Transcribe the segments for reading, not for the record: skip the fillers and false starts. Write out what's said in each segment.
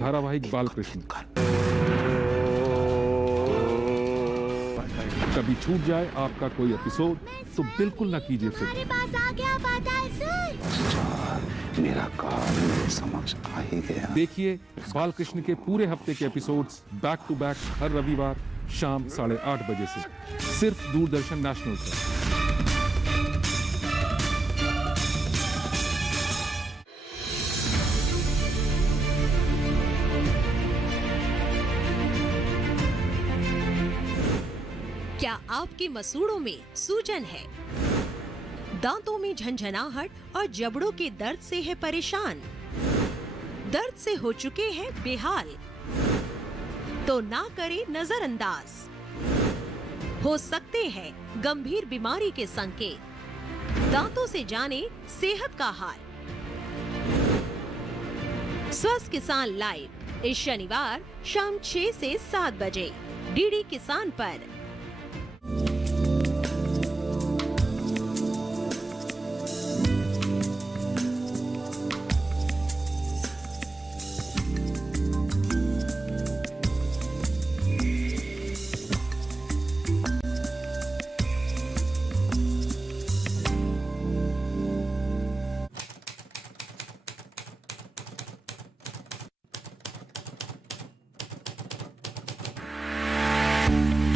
धारावाहिक बालकृष्ण। कभी छूट जाए आपका कोई एपिसोड तो बिल्कुल ना कीजिए फिक्र। मेरा काल मेरे समक्ष आ ही गया। देखिए बालकृष्ण के पूरे हफ्ते के एपिसोड्स बैक टू बैक हर रविवार शाम 8:30 बजे से सिर्फ दूरदर्शन नेशनल पर। क्या आपके मसूड़ों में सूजन है, दांतों में झंझनाहट और जबड़ों के दर्द से है परेशान, दर्द से हो चुके हैं बेहाल, तो ना करें नजरअंदाज। हो सकते हैं गंभीर बीमारी के संकेत। दांतों से जाने सेहत का हाल। स्वस्थ किसान लाइव इस शनिवार शाम 6 से 7 बजे डीडी किसान पर।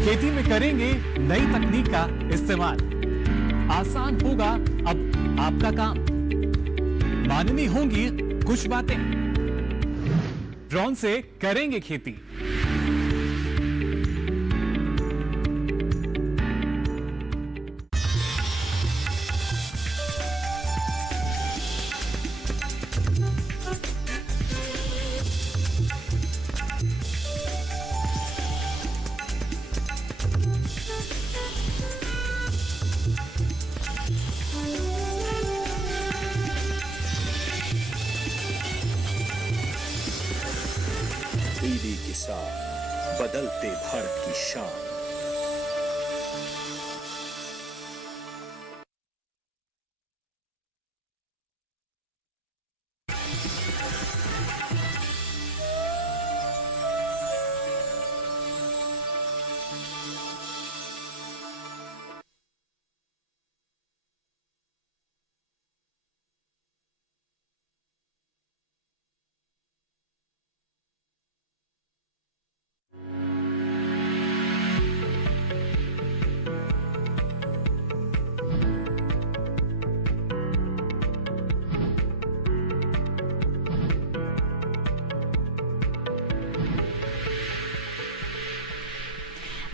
खेती में करेंगे नई तकनीक का इस्तेमाल। आसान होगा अब आपका काम। माननी होंगी कुछ बातें। ड्रोन से करेंगे खेती। डीडी किसान, बदलते भारत की शान।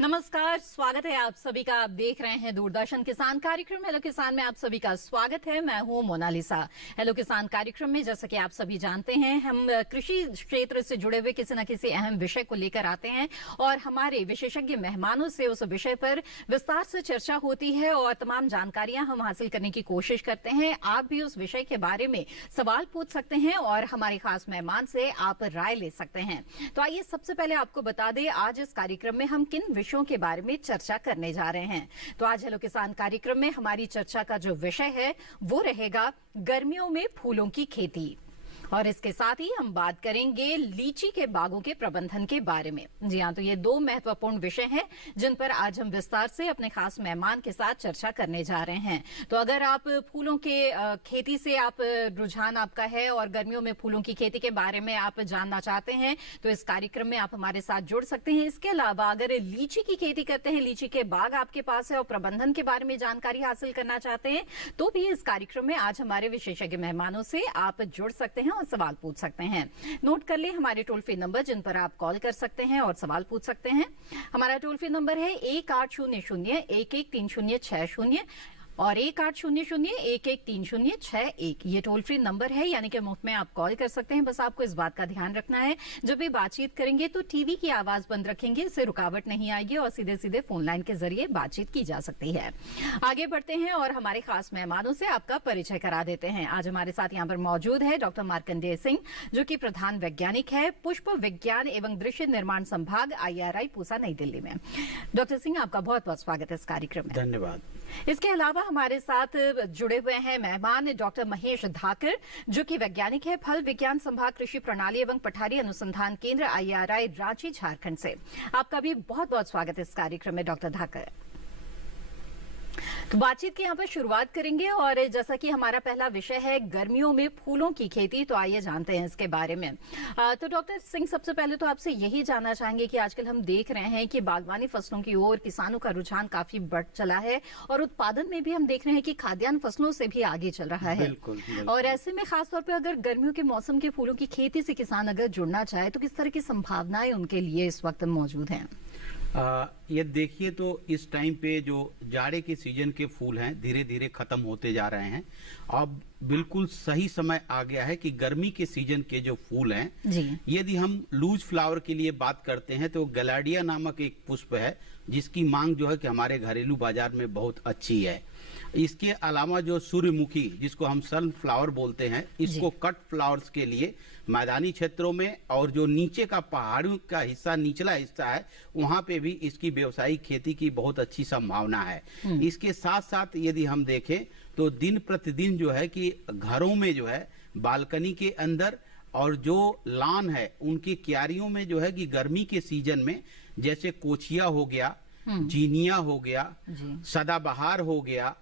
नमस्कार, स्वागत है आप सभी का। आप देख रहे हैं दूरदर्शन किसान कार्यक्रम हेलो किसान में आप सभी का स्वागत है। मैं हूं मोनालिसा। हेलो किसान कार्यक्रम में जैसा कि आप सभी जानते हैं, हम कृषि क्षेत्र से जुड़े हुए किसी न किसी अहम विषय को लेकर आते हैं और हमारे विशेषज्ञ मेहमानों से उस विषय पर विस्तार से चर्चा होती है और तमाम जानकारियां हम हासिल करने की कोशिश करते हैं। आप भी उस विषय के बारे में सवाल पूछ सकते हैं और हमारे खास मेहमान से आप राय ले सकते हैं। तो आइए सबसे पहले आपको बता दें आज इस कार्यक्रम में हम किन विषयों के बारे में चर्चा करने जा रहे हैं। तो आज हेलो किसान कार्यक्रम में हमारी चर्चा का जो विषय है वो रहेगा गर्मियों में फूलों की खेती। और इसके साथ ही हम बात करेंगे लीची के बागों के प्रबंधन के बारे में। जी हाँ, तो ये दो महत्वपूर्ण विषय हैं जिन पर आज हम विस्तार से अपने खास मेहमान के साथ चर्चा करने जा रहे हैं। तो अगर आप फूलों के खेती से आप रुझान आपका है और गर्मियों में फूलों की खेती के बारे में आप जानना चाहते हैं तो इस कार्यक्रम में आप हमारे साथ जुड़ सकते हैं। इसके अलावा अगर लीची की खेती करते हैं, लीची के बाग आपके पास है और प्रबंधन के बारे में जानकारी हासिल करना चाहते हैं तो भी इस कार्यक्रम में आज हमारे विशेषज्ञ मेहमानों से आप जुड़ सकते हैं और सवाल पूछ सकते हैं। नोट कर ले हमारे टोल फ्री नंबर जिन पर आप कॉल कर सकते हैं और सवाल पूछ सकते हैं। हमारा टोल फ्री नंबर है 1800-113060 और 1800-113061 ये टोल फ्री नंबर है, यानी कि मुफ्त में आप कॉल कर सकते हैं। बस आपको इस बात का ध्यान रखना है जब भी बातचीत करेंगे तो टीवी की आवाज बंद रखेंगे, इससे रुकावट नहीं आएगी और सीधे सीधे फोन लाइन के जरिए बातचीत की जा सकती है। आगे बढ़ते हैं और हमारे खास मेहमानों से आपका परिचय करा देते हैं। आज हमारे साथ यहाँ पर मौजूद है डॉक्टर मार्कंडेय सिंह, जो कि प्रधान वैज्ञानिक है पुष्प विज्ञान एवं दृश्य निर्माण संभाग IRI पूसा नई दिल्ली में। डॉक्टर सिंह, आपका बहुत बहुत स्वागत है इस कार्यक्रम में। धन्यवाद। इसके अलावा हमारे साथ जुड़े हुए हैं मेहमान डॉक्टर महेश धाकर, जो कि वैज्ञानिक है, फल विज्ञान संभाग कृषि प्रणाली एवं पठारी अनुसंधान केंद्र IRI रांची झारखंड से। आपका भी बहुत बहुत स्वागत है इस कार्यक्रम में डॉक्टर धाकर। तो बातचीत की यहाँ पर शुरुआत करेंगे और जैसा कि हमारा पहला विषय है गर्मियों में फूलों की खेती, तो आइए जानते हैं इसके बारे में। तो डॉक्टर सिंह, सबसे पहले तो आपसे यही जानना चाहेंगे कि आजकल हम देख रहे हैं कि बागवानी फसलों की ओर किसानों का रुझान काफी बढ़ चला है और उत्पादन में भी हम देख रहे हैं कि खाद्यान्न फसलों से भी आगे चल रहा है। बिल्कुल। और ऐसे में खासतौर पर अगर गर्मियों के मौसम के फूलों की खेती से किसान अगर जुड़ना चाहे तो किस तरह की संभावनाएं उनके लिए इस वक्त मौजूद हैं? ये देखिए, तो इस टाइम पे जो जाड़े के सीजन के फूल हैं धीरे धीरे खत्म होते जा रहे हैं। अब बिल्कुल सही समय आ गया है कि गर्मी के सीजन के जो फूल हैं जी। यदि हम लूज फ्लावर के लिए बात करते हैं तो गैलाडिया नामक एक पुष्प है जिसकी मांग जो है कि हमारे घरेलू बाजार में बहुत अच्छी है। इसके अलावा जो सूर्यमुखी, जिसको हम सनफ्लावर बोलते हैं, इसको कट फ्लावर्स के लिए मैदानी क्षेत्रों में और जो नीचे का पहाड़ों का हिस्सा, निचला हिस्सा है, वहां पे भी इसकी व्यावसायिक खेती की बहुत अच्छी संभावना है। इसके साथ साथ यदि हम देखें तो दिन प्रतिदिन जो है कि घरों में जो है बालकनी के अंदर और जो लान है उनकी क्यारियों में जो है कि गर्मी के सीजन में जैसे कोचिया हो गया, जीनिया हो गया, सदाबहार हो गया,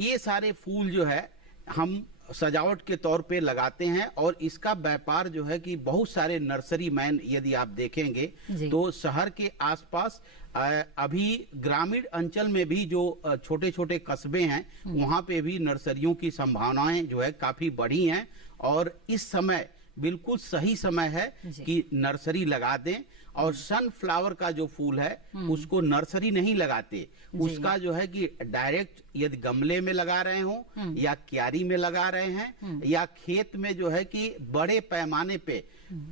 ये सारे फूल जो है हम सजावट के तौर पे लगाते हैं और इसका व्यापार जो है कि बहुत सारे नर्सरी मैन, यदि आप देखेंगे तो शहर के आसपास अभी ग्रामीण अंचल में भी जो छोटे छोटे कस्बे हैं वहां पे भी नर्सरियों की संभावनाएं जो है काफी बढ़ी हैं और इस समय बिल्कुल सही समय है कि नर्सरी लगा दें। और सनफ्लावर का जो फूल है उसको नर्सरी नहीं लगाते, उसका जो है कि डायरेक्ट यदि गमले में लगा रहे हो या क्यारी में लगा रहे हैं या खेत में जो है कि बड़े पैमाने पे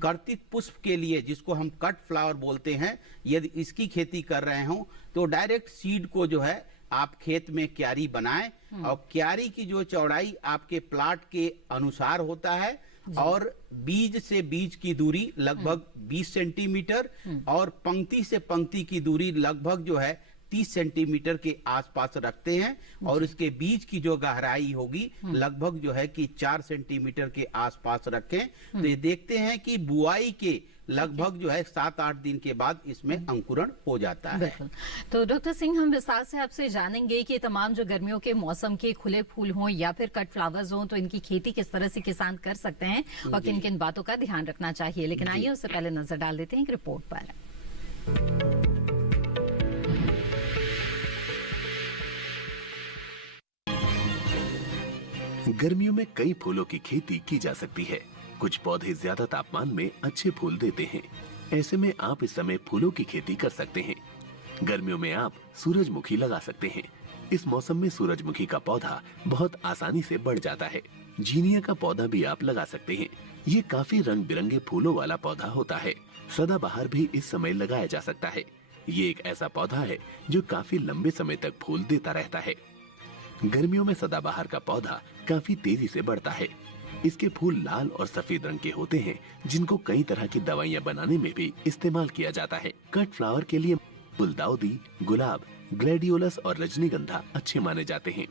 कर्तित पुष्प के लिए, जिसको हम कट फ्लावर बोलते हैं, यदि इसकी खेती कर रहे हो तो डायरेक्ट सीड को जो है आप खेत में क्यारी बनाएं और क्यारी की जो चौड़ाई आपके प्लाट के अनुसार होता है और बीज से बीज की दूरी लगभग 20 सेंटीमीटर और पंक्ति से पंक्ति की दूरी लगभग जो है 30 सेंटीमीटर के आसपास रखते हैं और इसके बीज की जो गहराई होगी लगभग जो है कि 4 सेंटीमीटर के आसपास रखें। तो ये देखते हैं कि बुआई के लगभग जो है 7-8 दिन के बाद इसमें अंकुरण हो जाता है। तो डॉक्टर सिंह, हम विस्तार से आपसे जानेंगे कि तमाम जो गर्मियों के मौसम के खुले फूल हों या फिर कट फ्लावर्स हों तो इनकी खेती किस तरह से किसान कर सकते हैं और किन किन बातों का ध्यान रखना चाहिए। लेकिन आइए उससे पहले नजर डाल देते हैं एक रिपोर्ट पर। गर्मियों में कई फूलों की खेती की जा सकती है। कुछ पौधे ज्यादा तापमान में अच्छे फूल देते हैं। ऐसे में आप इस समय फूलों की खेती कर सकते हैं। गर्मियों में आप सूरजमुखी लगा सकते हैं। इस मौसम में सूरजमुखी का पौधा बहुत आसानी से बढ़ जाता है। जीनिया का पौधा भी आप लगा सकते हैं। ये काफी रंग बिरंगे फूलों वाला पौधा होता है। सदाबहार भी इस समय लगाया जा सकता है। ये एक ऐसा पौधा है जो काफी लंबे समय तक फूल देता रहता है। गर्मियों में सदाबहार का पौधा काफी तेजी से बढ़ता है। इसके फूल लाल और सफेद रंग के होते हैं, जिनको कई तरह की दवाइयां बनाने में भी इस्तेमाल किया जाता है। कट फ्लावर के लिए गुलदाउदी, गुलाब, ग्लैडियोलस और रजनीगंधा अच्छे माने जाते हैं।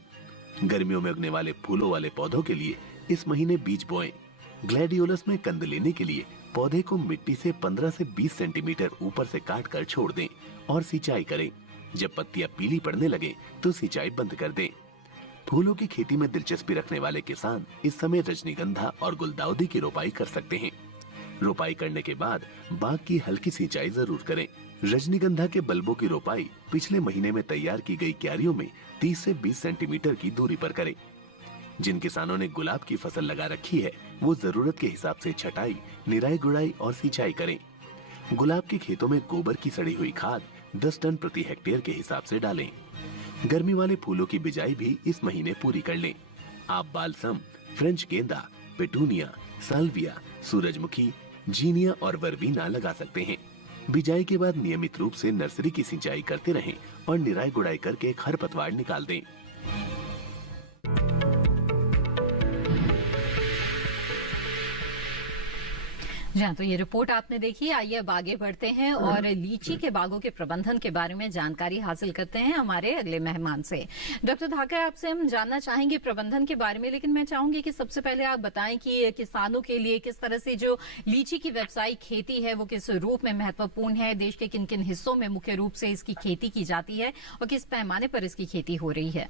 गर्मियों में उगने वाले फूलों वाले पौधों के लिए इस महीने बीज बोएं। ग्लैडियोलस में कंद लेने के लिए पौधे को मिट्टी से 15 से 20 सेंटीमीटर ऊपर से काट कर छोड़ दें और सिंचाई करें। जब पत्तियां पीली पड़ने लगे तो सिंचाई बंद कर दें। फूलों की खेती में दिलचस्पी रखने वाले किसान इस समय रजनीगंधा और गुलदाउदी की रोपाई कर सकते हैं। रोपाई करने के बाद बाग की हल्की सिंचाई जरूर करें। रजनीगंधा के बल्बों की रोपाई पिछले महीने में तैयार की गई क्यारियों में 30 से 20 सेंटीमीटर की दूरी पर करें। जिन किसानों ने गुलाब की फसल लगा रखी है वो जरूरत के हिसाब से छटाई, निराई गुड़ाई और सिंचाई करें। गुलाब के खेतों में गोबर की सड़ी हुई खाद 10 टन प्रति हेक्टेयर के हिसाब से डालें। गर्मी वाले फूलों की बिजाई भी इस महीने पूरी कर लें। आप बालसम, फ्रेंच गेंदा, पेटूनिया, साल्विया, सूरजमुखी, जीनिया और वर्बीना लगा सकते हैं। बिजाई के बाद नियमित रूप से नर्सरी की सिंचाई करते रहें और निराई गुड़ाई करके खरपतवार निकाल दें। जी हाँ, तो ये रिपोर्ट आपने देखी। आइए अब आगे बढ़ते हैं और लीची के बागों के प्रबंधन के बारे में जानकारी हासिल करते हैं हमारे अगले मेहमान से। डॉक्टर धाकर, आपसे हम जानना चाहेंगे प्रबंधन के बारे में, लेकिन मैं चाहूंगी कि सबसे पहले आप बताएं कि किसानों के लिए किस तरह से जो लीची की व्यावसायिक खेती है वो किस रूप में महत्वपूर्ण है, देश के किन किन हिस्सों में मुख्य रूप से इसकी खेती की जाती है और किस पैमाने पर इसकी खेती हो रही है।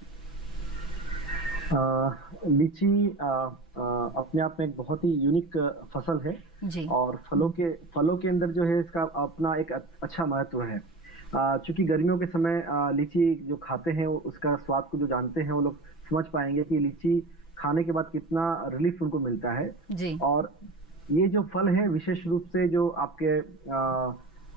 लीची अपने आप में एक बहुत ही यूनिक फसल है जी। और फलों के अंदर जो है इसका अपना एक अच्छा महत्व है। चूंकि गर्मियों के समय लीची जो खाते हैं उसका स्वाद को जो जानते हैं वो लोग समझ पाएंगे कि लीची खाने के बाद कितना रिलीफ उनको मिलता है जी। और ये जो फल है विशेष रूप से जो आपके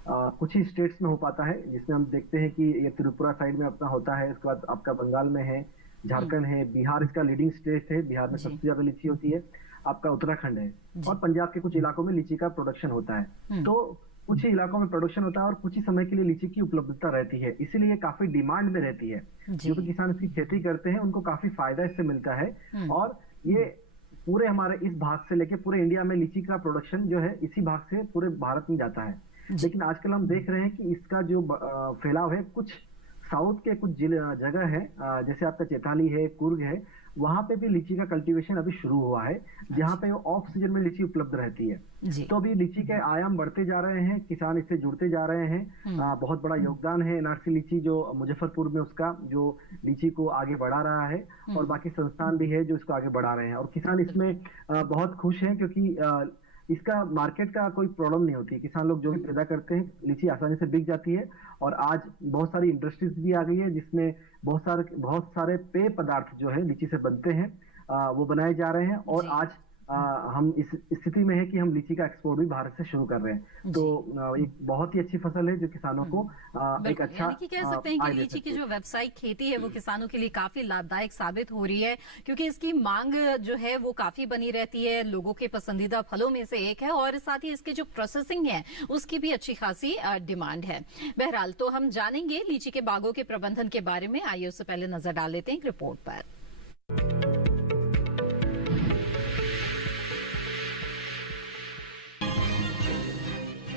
कुछ ही स्टेट्स में हो पाता है, जिसमें हम देखते हैं कि ये त्रिपुरा साइड में अपना होता है, उसके बाद आपका बंगाल में है, झारखंड है, बिहार इसका लीडिंग स्टेट है, बिहार में सबसे ज्यादा लीची होती है, आपका उत्तराखंड है और पंजाब के कुछ इलाकों में लीची का प्रोडक्शन होता है। तो कुछ ही इलाकों में प्रोडक्शन होता है और कुछ ही समय के लिए लीची की उपलब्धता रहती है, इसीलिए ये काफी डिमांड में रहती है। जो भी किसान इसकी खेती करते हैं उनको काफी फायदा इससे मिलता है और ये पूरे हमारे इस भाग से लेके पूरे इंडिया में लीची का प्रोडक्शन जो है इसी भाग से पूरे भारत में जाता है। लेकिन आजकल हम देख रहे हैं कि इसका जो फैलाव है कुछ साउथ के कुछ जगह है, जैसे आपका चैताली है, कुर्ग है, वहां पे भी लीची का कल्टीवेशन अभी शुरू हुआ है, जहां पे ऑफ सीजन में लीची उपलब्ध रहती है। तो अभी लीची के आयाम बढ़ते जा रहे हैं, किसान इससे जुड़ते जा रहे हैं। बहुत बड़ा योगदान है एनआरसी लीची जो मुजफ्फरपुर में उसका जो लीची को आगे बढ़ा रहा है और बाकी संस्थान भी है जो इसको आगे बढ़ा रहे हैं और किसान इसमें बहुत खुश हैं क्योंकि इसका मार्केट का कोई प्रॉब्लम नहीं होती। किसान लोग जो भी पैदा करते हैं लीची आसानी से बिक जाती है और आज बहुत सारी इंडस्ट्रीज भी आ गई है जिसमें बहुत सारे पेय पदार्थ जो है लीची से बनते हैं, वो बनाए जा रहे हैं और आज हम इस स्थिति में है कि हम लीची का एक्सपोर्ट भी भारत से शुरू कर रहे हैं। तो एक बहुत ही अच्छी फसल है जो किसानों को एक अच्छा कह सकते हैं कि लीची की जो व्यावसायिक खेती है वो किसानों के लिए काफी लाभदायक साबित हो रही है, क्योंकि इसकी मांग जो है वो काफी बनी रहती है, लोगों के पसंदीदा फलों में से एक है और साथ ही इसकी जो प्रोसेसिंग है उसकी भी अच्छी खासी डिमांड है। बहरहाल तो हम जानेंगे लीची के बागों के प्रबंधन के बारे में। आइए उससे पहले नजर डाल लेते हैं एक रिपोर्ट पर।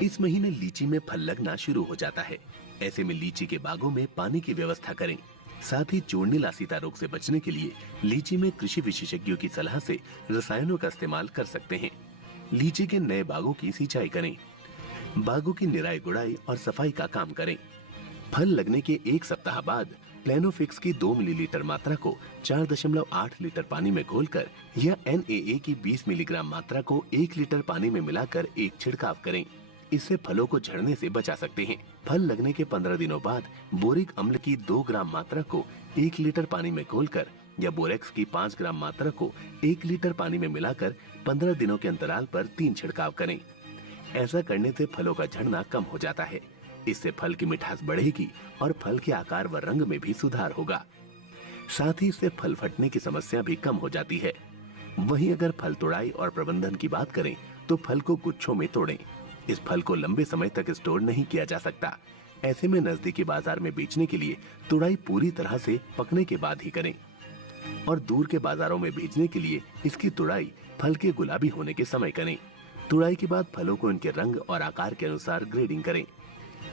इस महीने लीची में फल लगना शुरू हो जाता है। ऐसे में लीची के बागों में पानी की व्यवस्था करें। साथ ही चूर्णी लासीता रोग से बचने के लिए लीची में कृषि विशेषज्ञों की सलाह से रसायनों का इस्तेमाल कर सकते हैं। लीची के नए बागों की सिंचाई करें। बागों की निराई गुड़ाई और सफाई का काम करें। फल लगने के 1 सप्ताह बाद प्लेनोफिक्स की 2 मिलीलीटर मात्रा को 4.8 लीटर पानी में घोलकर या NAA की 20 मिलीग्राम मात्रा को 1 लीटर पानी में मिलाकर एक छिड़काव करें। इससे फलों को झड़ने से बचा सकते हैं। फल लगने के 15 दिनों बाद बोरिक अम्ल की 2 ग्राम मात्रा को 1 लीटर पानी में घोलकर या बोरेक्स की 5 ग्राम मात्रा को 1 लीटर पानी में मिलाकर 15 दिनों के अंतराल पर 3 छिड़काव करें। ऐसा करने से फलों का झड़ना कम हो जाता है। इससे फल की मिठास बढ़ेगी और फल के आकार व रंग में भी सुधार होगा। साथ ही इससे फल फटने की समस्या भी कम हो जाती है। वहीं अगर फल तोड़ाई और प्रबंधन की बात करें तो फल को गुच्छों में तोड़ें। इस फल को लंबे समय तक स्टोर नहीं किया जा सकता। ऐसे में नजदीकी बाजार में बेचने के लिए तुड़ाई पूरी तरह से पकने के बाद ही करें और दूर के बाजारों में भेजने के लिए इसकी तुड़ाई फल के गुलाबी होने के समय करें। तुड़ाई के बाद फलों को इनके रंग और आकार के अनुसार ग्रेडिंग करें।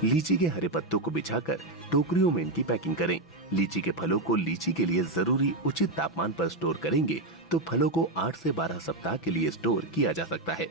लीची के हरे पत्तों को बिछाकर टोकरियों में इनकी पैकिंग करें। लीची के फलों को लीची के लिए जरूरी उचित तापमान पर स्टोर करेंगे तो फलों को 8 से 12 सप्ताह के लिए स्टोर किया जा सकता है।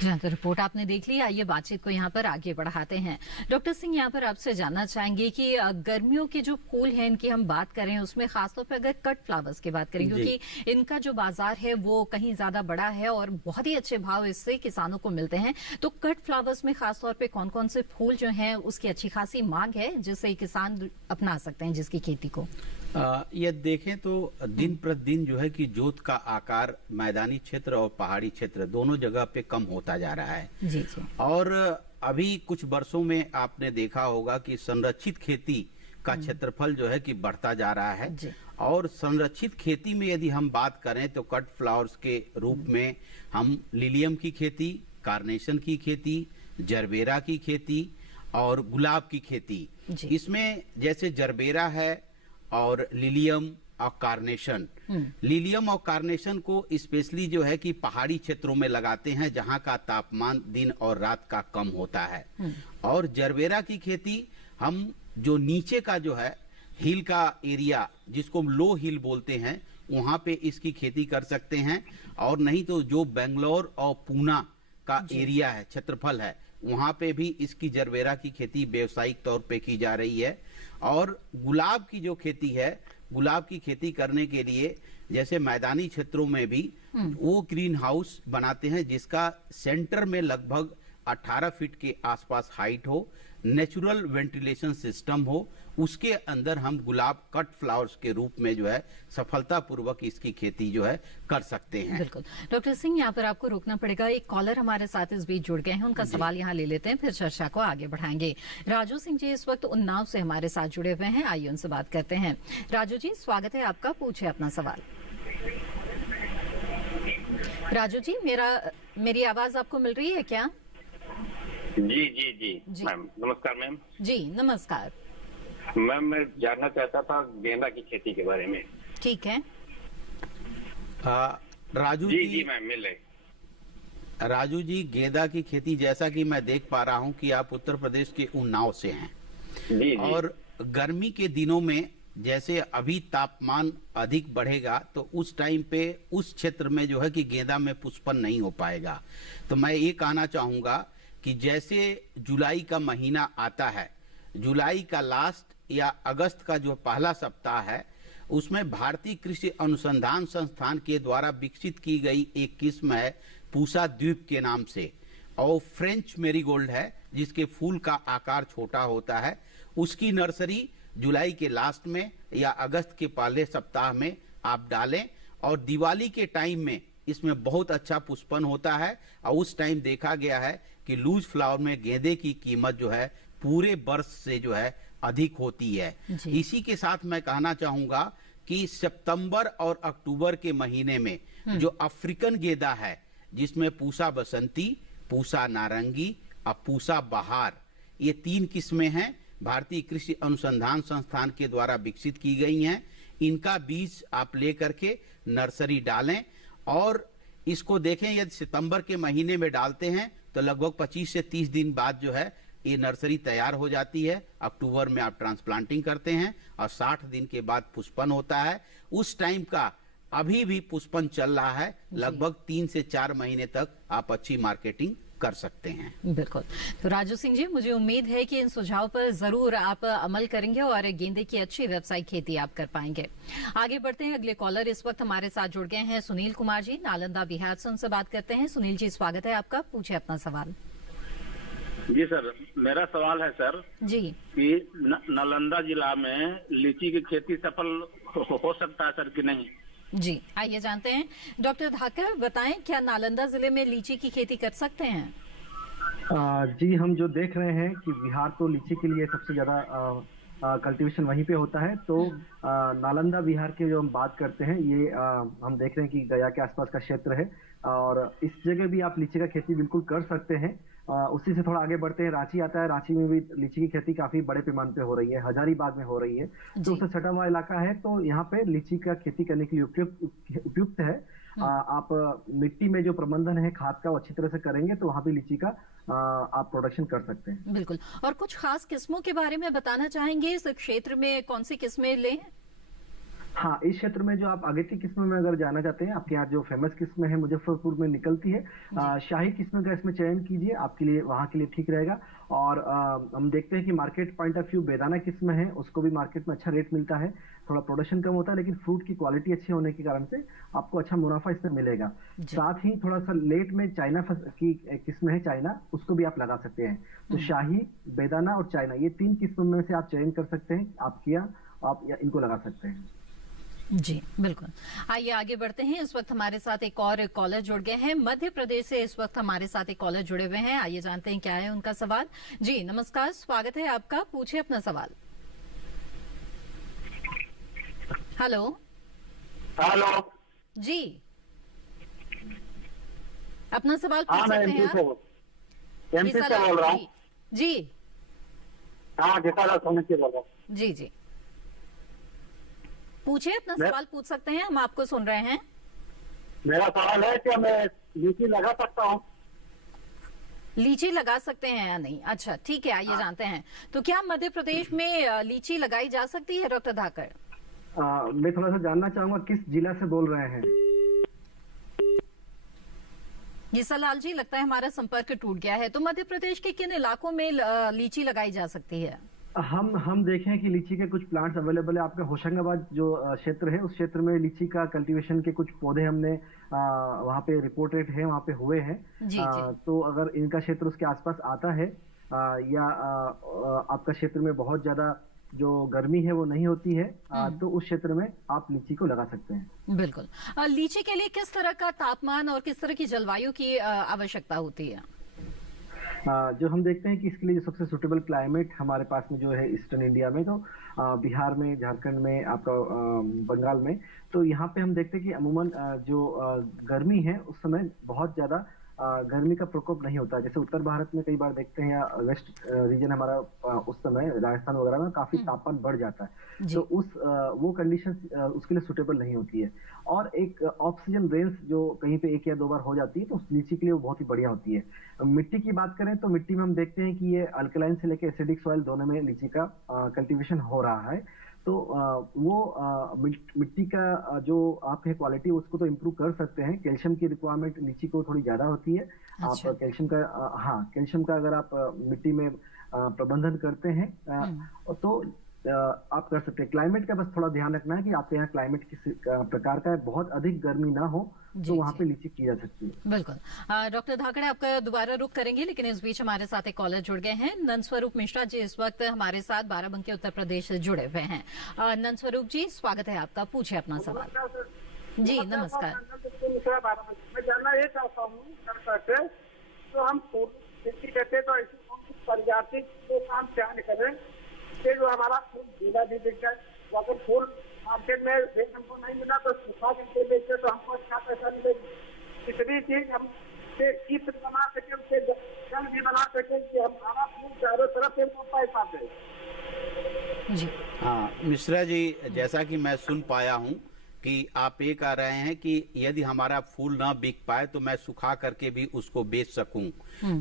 जी तो रिपोर्ट आपने देख ली। आइए बातचीत को यहाँ पर आगे बढ़ाते हैं। डॉक्टर सिंह, यहाँ पर आपसे जानना चाहेंगे कि गर्मियों के जो फूल हैं इनकी हम बात करें, उसमें खासतौर पर अगर कट फ्लावर्स की बात करें, क्योंकि इनका जो बाजार है वो कहीं ज्यादा बड़ा है और बहुत ही अच्छे भाव इससे किसानों को मिलते हैं। तो कट फ्लावर्स में खासतौर पर कौन कौन से फूल जो हैं उसकी अच्छी खासी मांग है जिससे किसान अपना सकते हैं जिसकी खेती को? ये देखें तो दिन प्रतिदिन जो है कि जोत का आकार मैदानी क्षेत्र और पहाड़ी क्षेत्र दोनों जगह पे कम होता जा रहा है। जी जी। और अभी कुछ वर्षों में आपने देखा होगा कि संरक्षित खेती का क्षेत्रफल जो है कि बढ़ता जा रहा है। और संरक्षित खेती में यदि हम बात करें तो कट फ्लावर्स के रूप में हम लिलियम की खेती, कार्नेशन की खेती, जरबेरा की खेती और गुलाब की खेती। इसमें जैसे जरबेरा है और लिलियम और कार्नेशन। लिलियम और कार्नेशन को स्पेशली जो है कि पहाड़ी क्षेत्रों में लगाते हैं जहां का तापमान दिन और रात का कम होता है। और जरबेरा की खेती हम जो नीचे का जो है हिल का एरिया जिसको हम लो हिल बोलते हैं वहां पे इसकी खेती कर सकते हैं, और नहीं तो जो बेंगलोर और पूना का एरिया है, क्षेत्रफल है, वहां पे भी इसकी जरबेरा की खेती व्यवसायिक तौर पे की जा रही है। और गुलाब की जो खेती है, गुलाब की खेती करने के लिए जैसे मैदानी क्षेत्रों में भी वो ग्रीन हाउस बनाते हैं जिसका सेंटर में लगभग 18 फीट के आसपास हाइट हो, नेचुरल वेंटिलेशन सिस्टम हो, उसके अंदर हम गुलाब कट फ्लावर्स के रूप में जो है सफलतापूर्वक इसकी खेती जो है कर सकते हैं। बिल्कुल डॉक्टर सिंह, यहाँ पर आपको रोकना पड़ेगा, एक कॉलर हमारे साथ इस बीच जुड़ गए हैं, उनका सवाल यहाँ ले लेते हैं, फिर चर्चा को आगे बढ़ाएंगे। राजू सिंह जी इस वक्त उन्नाव से हमारे साथ जुड़े हुए हैं, आइए उनसे बात करते हैं। राजू जी स्वागत है आपका, पूछे अपना सवाल। राजू जी मेरी आवाज आपको मिल रही है क्या? जी जी जी मैम, नमस्कार मैम। जी नमस्कार मैम, मैं जानना चाहता था गेंदा की खेती के बारे में। ठीक है राजू जी। जी मैम मिल रही। राजू जी, गेंदा की खेती जैसा कि मैं देख पा रहा हूं कि आप उत्तर प्रदेश के उन्नाव से हैं। जी जी। और गर्मी के दिनों में जैसे अभी तापमान अधिक बढ़ेगा तो उस टाइम पे उस क्षेत्र में जो है कि गेंदा में पुष्पन नहीं हो पाएगा। तो मैं ये कहना चाहूंगा कि जैसे जुलाई का महीना आता है, जुलाई का लास्ट या अगस्त का जो पहला सप्ताह है, उसमें भारतीय कृषि अनुसंधान संस्थान के द्वारा विकसित की गई एक किस्म है पूसा द्वीप के नाम से, और फ्रेंच मेरीगोल्ड है जिसके फूल का आकार छोटा होता है। उसकी नर्सरी जुलाई के लास्ट में या अगस्त के पहले सप्ताह में आप डालें, और दिवाली के टाइम में इसमें बहुत अच्छा पुष्पन होता है। और उस टाइम देखा गया है कि लूज फ्लावर में गेंदे की कीमत जो है पूरे वर्ष से जो है अधिक होती है। इसी के साथ मैं कहना चाहूंगा कि सितंबर और अक्टूबर के महीने में जो अफ्रीकन गेंदा है, जिसमें पूसा बसंती, पूसा नारंगी और पूसा बहार, ये 3 किस्में हैं, भारतीय कृषि अनुसंधान संस्थान के द्वारा विकसित की गई हैं। इनका बीज आप लेकर के नर्सरी डालें और इसको देखें। यदि सितंबर के महीने में डालते हैं तो लगभग 25 से 30 दिन बाद जो है ये नर्सरी तैयार हो जाती है। अक्टूबर में आप ट्रांसप्लांटिंग करते हैं और 60 दिन के बाद पुष्पन होता है। उस टाइम का अभी भी पुष्पन चल रहा है, लगभग 3 से 4 महीने तक आप अच्छी मार्केटिंग कर सकते हैं। बिल्कुल। तो राजू सिंह जी, मुझे उम्मीद है कि इन सुझाव पर जरूर आप अमल करेंगे और गेंदे की अच्छी व्यावसायिक खेती आप कर पाएंगे। आगे बढ़ते हैं, अगले कॉलर इस वक्त हमारे साथ जुड़ गए हैं सुनील कुमार जी, नालंदा बिहार से, उनसे बात करते हैं। सुनील जी स्वागत है आपका, पूछे अपना सवाल। जी सर, मेरा सवाल है सर जी कि नालंदा जिला में लीची की खेती सफल हो सकता है सर कि नहीं? जी आइए जानते हैं। डॉक्टर धाकर बताएं, क्या नालंदा जिले में लीची की खेती कर सकते हैं? जी, हम जो देख रहे हैं कि बिहार तो लीची के लिए सबसे ज्यादा कल्टीवेशन वहीं पे होता है। तो नालंदा बिहार की जो हम बात करते हैं, ये हम देख रहे हैं कि गया के आसपास का क्षेत्र है और इस जगह भी आप लीची का खेती बिल्कुल कर सकते हैं। उसी से थोड़ा आगे बढ़ते हैं, रांची आता है। रांची में भी लीची की खेती काफी बड़े पैमाने पे हो रही है, हजारीबाग में हो रही है, तो उससे सटा हुआ इलाका है। तो यहाँ पे लीची का खेती करने के लिए उपयुक्त है। आप मिट्टी में जो प्रबंधन है खाद का, वो अच्छी तरह से करेंगे तो वहाँ पे लीची का आप प्रोडक्शन कर सकते हैं। बिल्कुल। और कुछ खास किस्मों के बारे में बताना चाहेंगे, इस क्षेत्र में कौन सी किस्में लें? हाँ, इस क्षेत्र में जो आप आगे की किस्म में अगर जाना चाहते हैं, आपके यहाँ जो फेमस किस्म है मुजफ्फरपुर में निकलती है, शाही किस्म का इसमें चयन कीजिए, आपके लिए वहाँ के लिए ठीक रहेगा। और हम देखते हैं कि मार्केट पॉइंट ऑफ व्यू बेदाना किस्म है, उसको भी मार्केट में अच्छा रेट मिलता है। थोड़ा प्रोडक्शन कम होता है लेकिन फ्रूट की क्वालिटी अच्छी होने के कारण से आपको अच्छा मुनाफा इसमें मिलेगा। साथ ही थोड़ा सा लेट में चाइना की किस्म है, चाइना, उसको भी आप लगा सकते हैं। तो शाही, बेदाना और चाइना, ये 3 किस्म में से आप चयन कर सकते हैं। आप इनको लगा सकते हैं। जी बिल्कुल। आइए आगे बढ़ते हैं। इस वक्त हमारे साथ एक और कॉलर जुड़ गए हैं, मध्य प्रदेश से इस वक्त हमारे साथ एक कॉलर जुड़े हुए हैं। आइए जानते हैं क्या है उनका सवाल। जी नमस्कार, स्वागत है आपका, पूछे अपना सवाल। हेलो हेलो जी, अपना सवाल पूछ सकते हैं आप। एमपी से बोल रहा हूँ जी। हाँ, बोल रहा हूँ। जी जी पूछिए, अपना सवाल पूछ सकते हैं, हम आपको सुन रहे हैं। मेरा सवाल है कि मैं लीची लगा सकता हूँ? लीची लगा सकते हैं या नहीं? अच्छा ठीक है, आइए जानते हैं। तो क्या मध्य प्रदेश में लीची लगाई जा सकती है डॉक्टर धाकड़? मैं थोड़ा सा जानना चाहूंगा किस जिला से बोल रहे हैं? गीसालाल जी, लगता है हमारा संपर्क टूट गया है। तो मध्य प्रदेश के किन इलाकों में लीची लगाई जा सकती है? हम देखें कि लीची के कुछ प्लांट्स अवेलेबल है। आपका होशंगाबाद जो क्षेत्र है, उस क्षेत्र में लीची का कल्टीवेशन के कुछ पौधे हमने वहाँ पे रिपोर्टेड है, वहाँ पे हुए हैं। तो अगर इनका क्षेत्र उसके आसपास आता है या आपका क्षेत्र में बहुत ज्यादा जो गर्मी है वो नहीं होती है, तो उस क्षेत्र में आप लीची को लगा सकते हैं। बिल्कुल। लीची के लिए किस तरह का तापमान और किस तरह की जलवायु की आवश्यकता होती है? जो हम देखते हैं कि इसके लिए जो सबसे सुटेबल क्लाइमेट हमारे पास में जो है ईस्टर्न इंडिया में, तो बिहार में, झारखंड में, आपका बंगाल में, तो यहाँ पे हम देखते हैं कि अमूमन जो गर्मी है उस समय बहुत ज्यादा गर्मी का प्रकोप नहीं होता। जैसे उत्तर भारत में कई बार देखते हैं, या वेस्ट रीजन हमारा उस समय राजस्थान वगैरह में काफी तापमान बढ़ जाता है, तो वो कंडीशन उसके लिए सुटेबल नहीं होती है। और एक ऑक्सीजन रेंज जो कहीं पे 1 या 2 बार हो जाती है, तो लीची के लिए वो बहुत ही बढ़िया होती है। मिट्टी की बात करें तो मिट्टी में हम देखते हैं कि ये अल्कलाइन से लेकर एसिडिक सॉइल दोनों में लीची का कल्टीवेशन हो रहा है। तो वो मिट्टी का जो आप है क्वालिटी, उसको तो इम्प्रूव कर सकते हैं। कैल्शियम की रिक्वायरमेंट लीची को थोड़ी ज्यादा होती है। अच्छा। आप कैल्शियम का अगर आप मिट्टी में प्रबंधन करते हैं तो आप कर सकते हैं। क्लाइमेट का बस थोड़ा ध्यान रखना है कि आपके यहाँ क्लाइमेट किस प्रकार का है, बहुत अधिक गर्मी ना हो तो वहाँ पे लीची की जा सकती है। बिल्कुल। डॉक्टर धाकड़, आपका दोबारा रुख करेंगे, लेकिन इस बीच हमारे साथ एक कॉलर जुड़ गए हैं। नंदस्वरूप मिश्रा जी इस वक्त हमारे साथ बाराबंकी उत्तर प्रदेश से जुड़े हुए हैं। नंदस्वरूप जी, स्वागत है आपका, पूछे अपना सवाल। जी नमस्कार। मैं जानना ये चाहता हूँ, तो हम खेती कहते हैं, तो ऐसी प्रजाति को काम क्या करें कि जो हमारा फूल गीला भी बिक जाए? अगर फूल मार्केट में हमको नहीं मिला तो सुखा के बेचे तो हमको अच्छा पैसा मिलेगा। तीसरी चीज, हम चित्र बना सके, उससे जल भी बना सके कि हमारा फूल चारों तरफ से पैसा दे। जी हाँ मिश्रा जी, जैसा कि मैं सुन पाया हूँ कि आप ये कह रहे हैं कि यदि हमारा फूल ना बिक पाए तो मैं सुखा करके भी उसको बेच सकूं।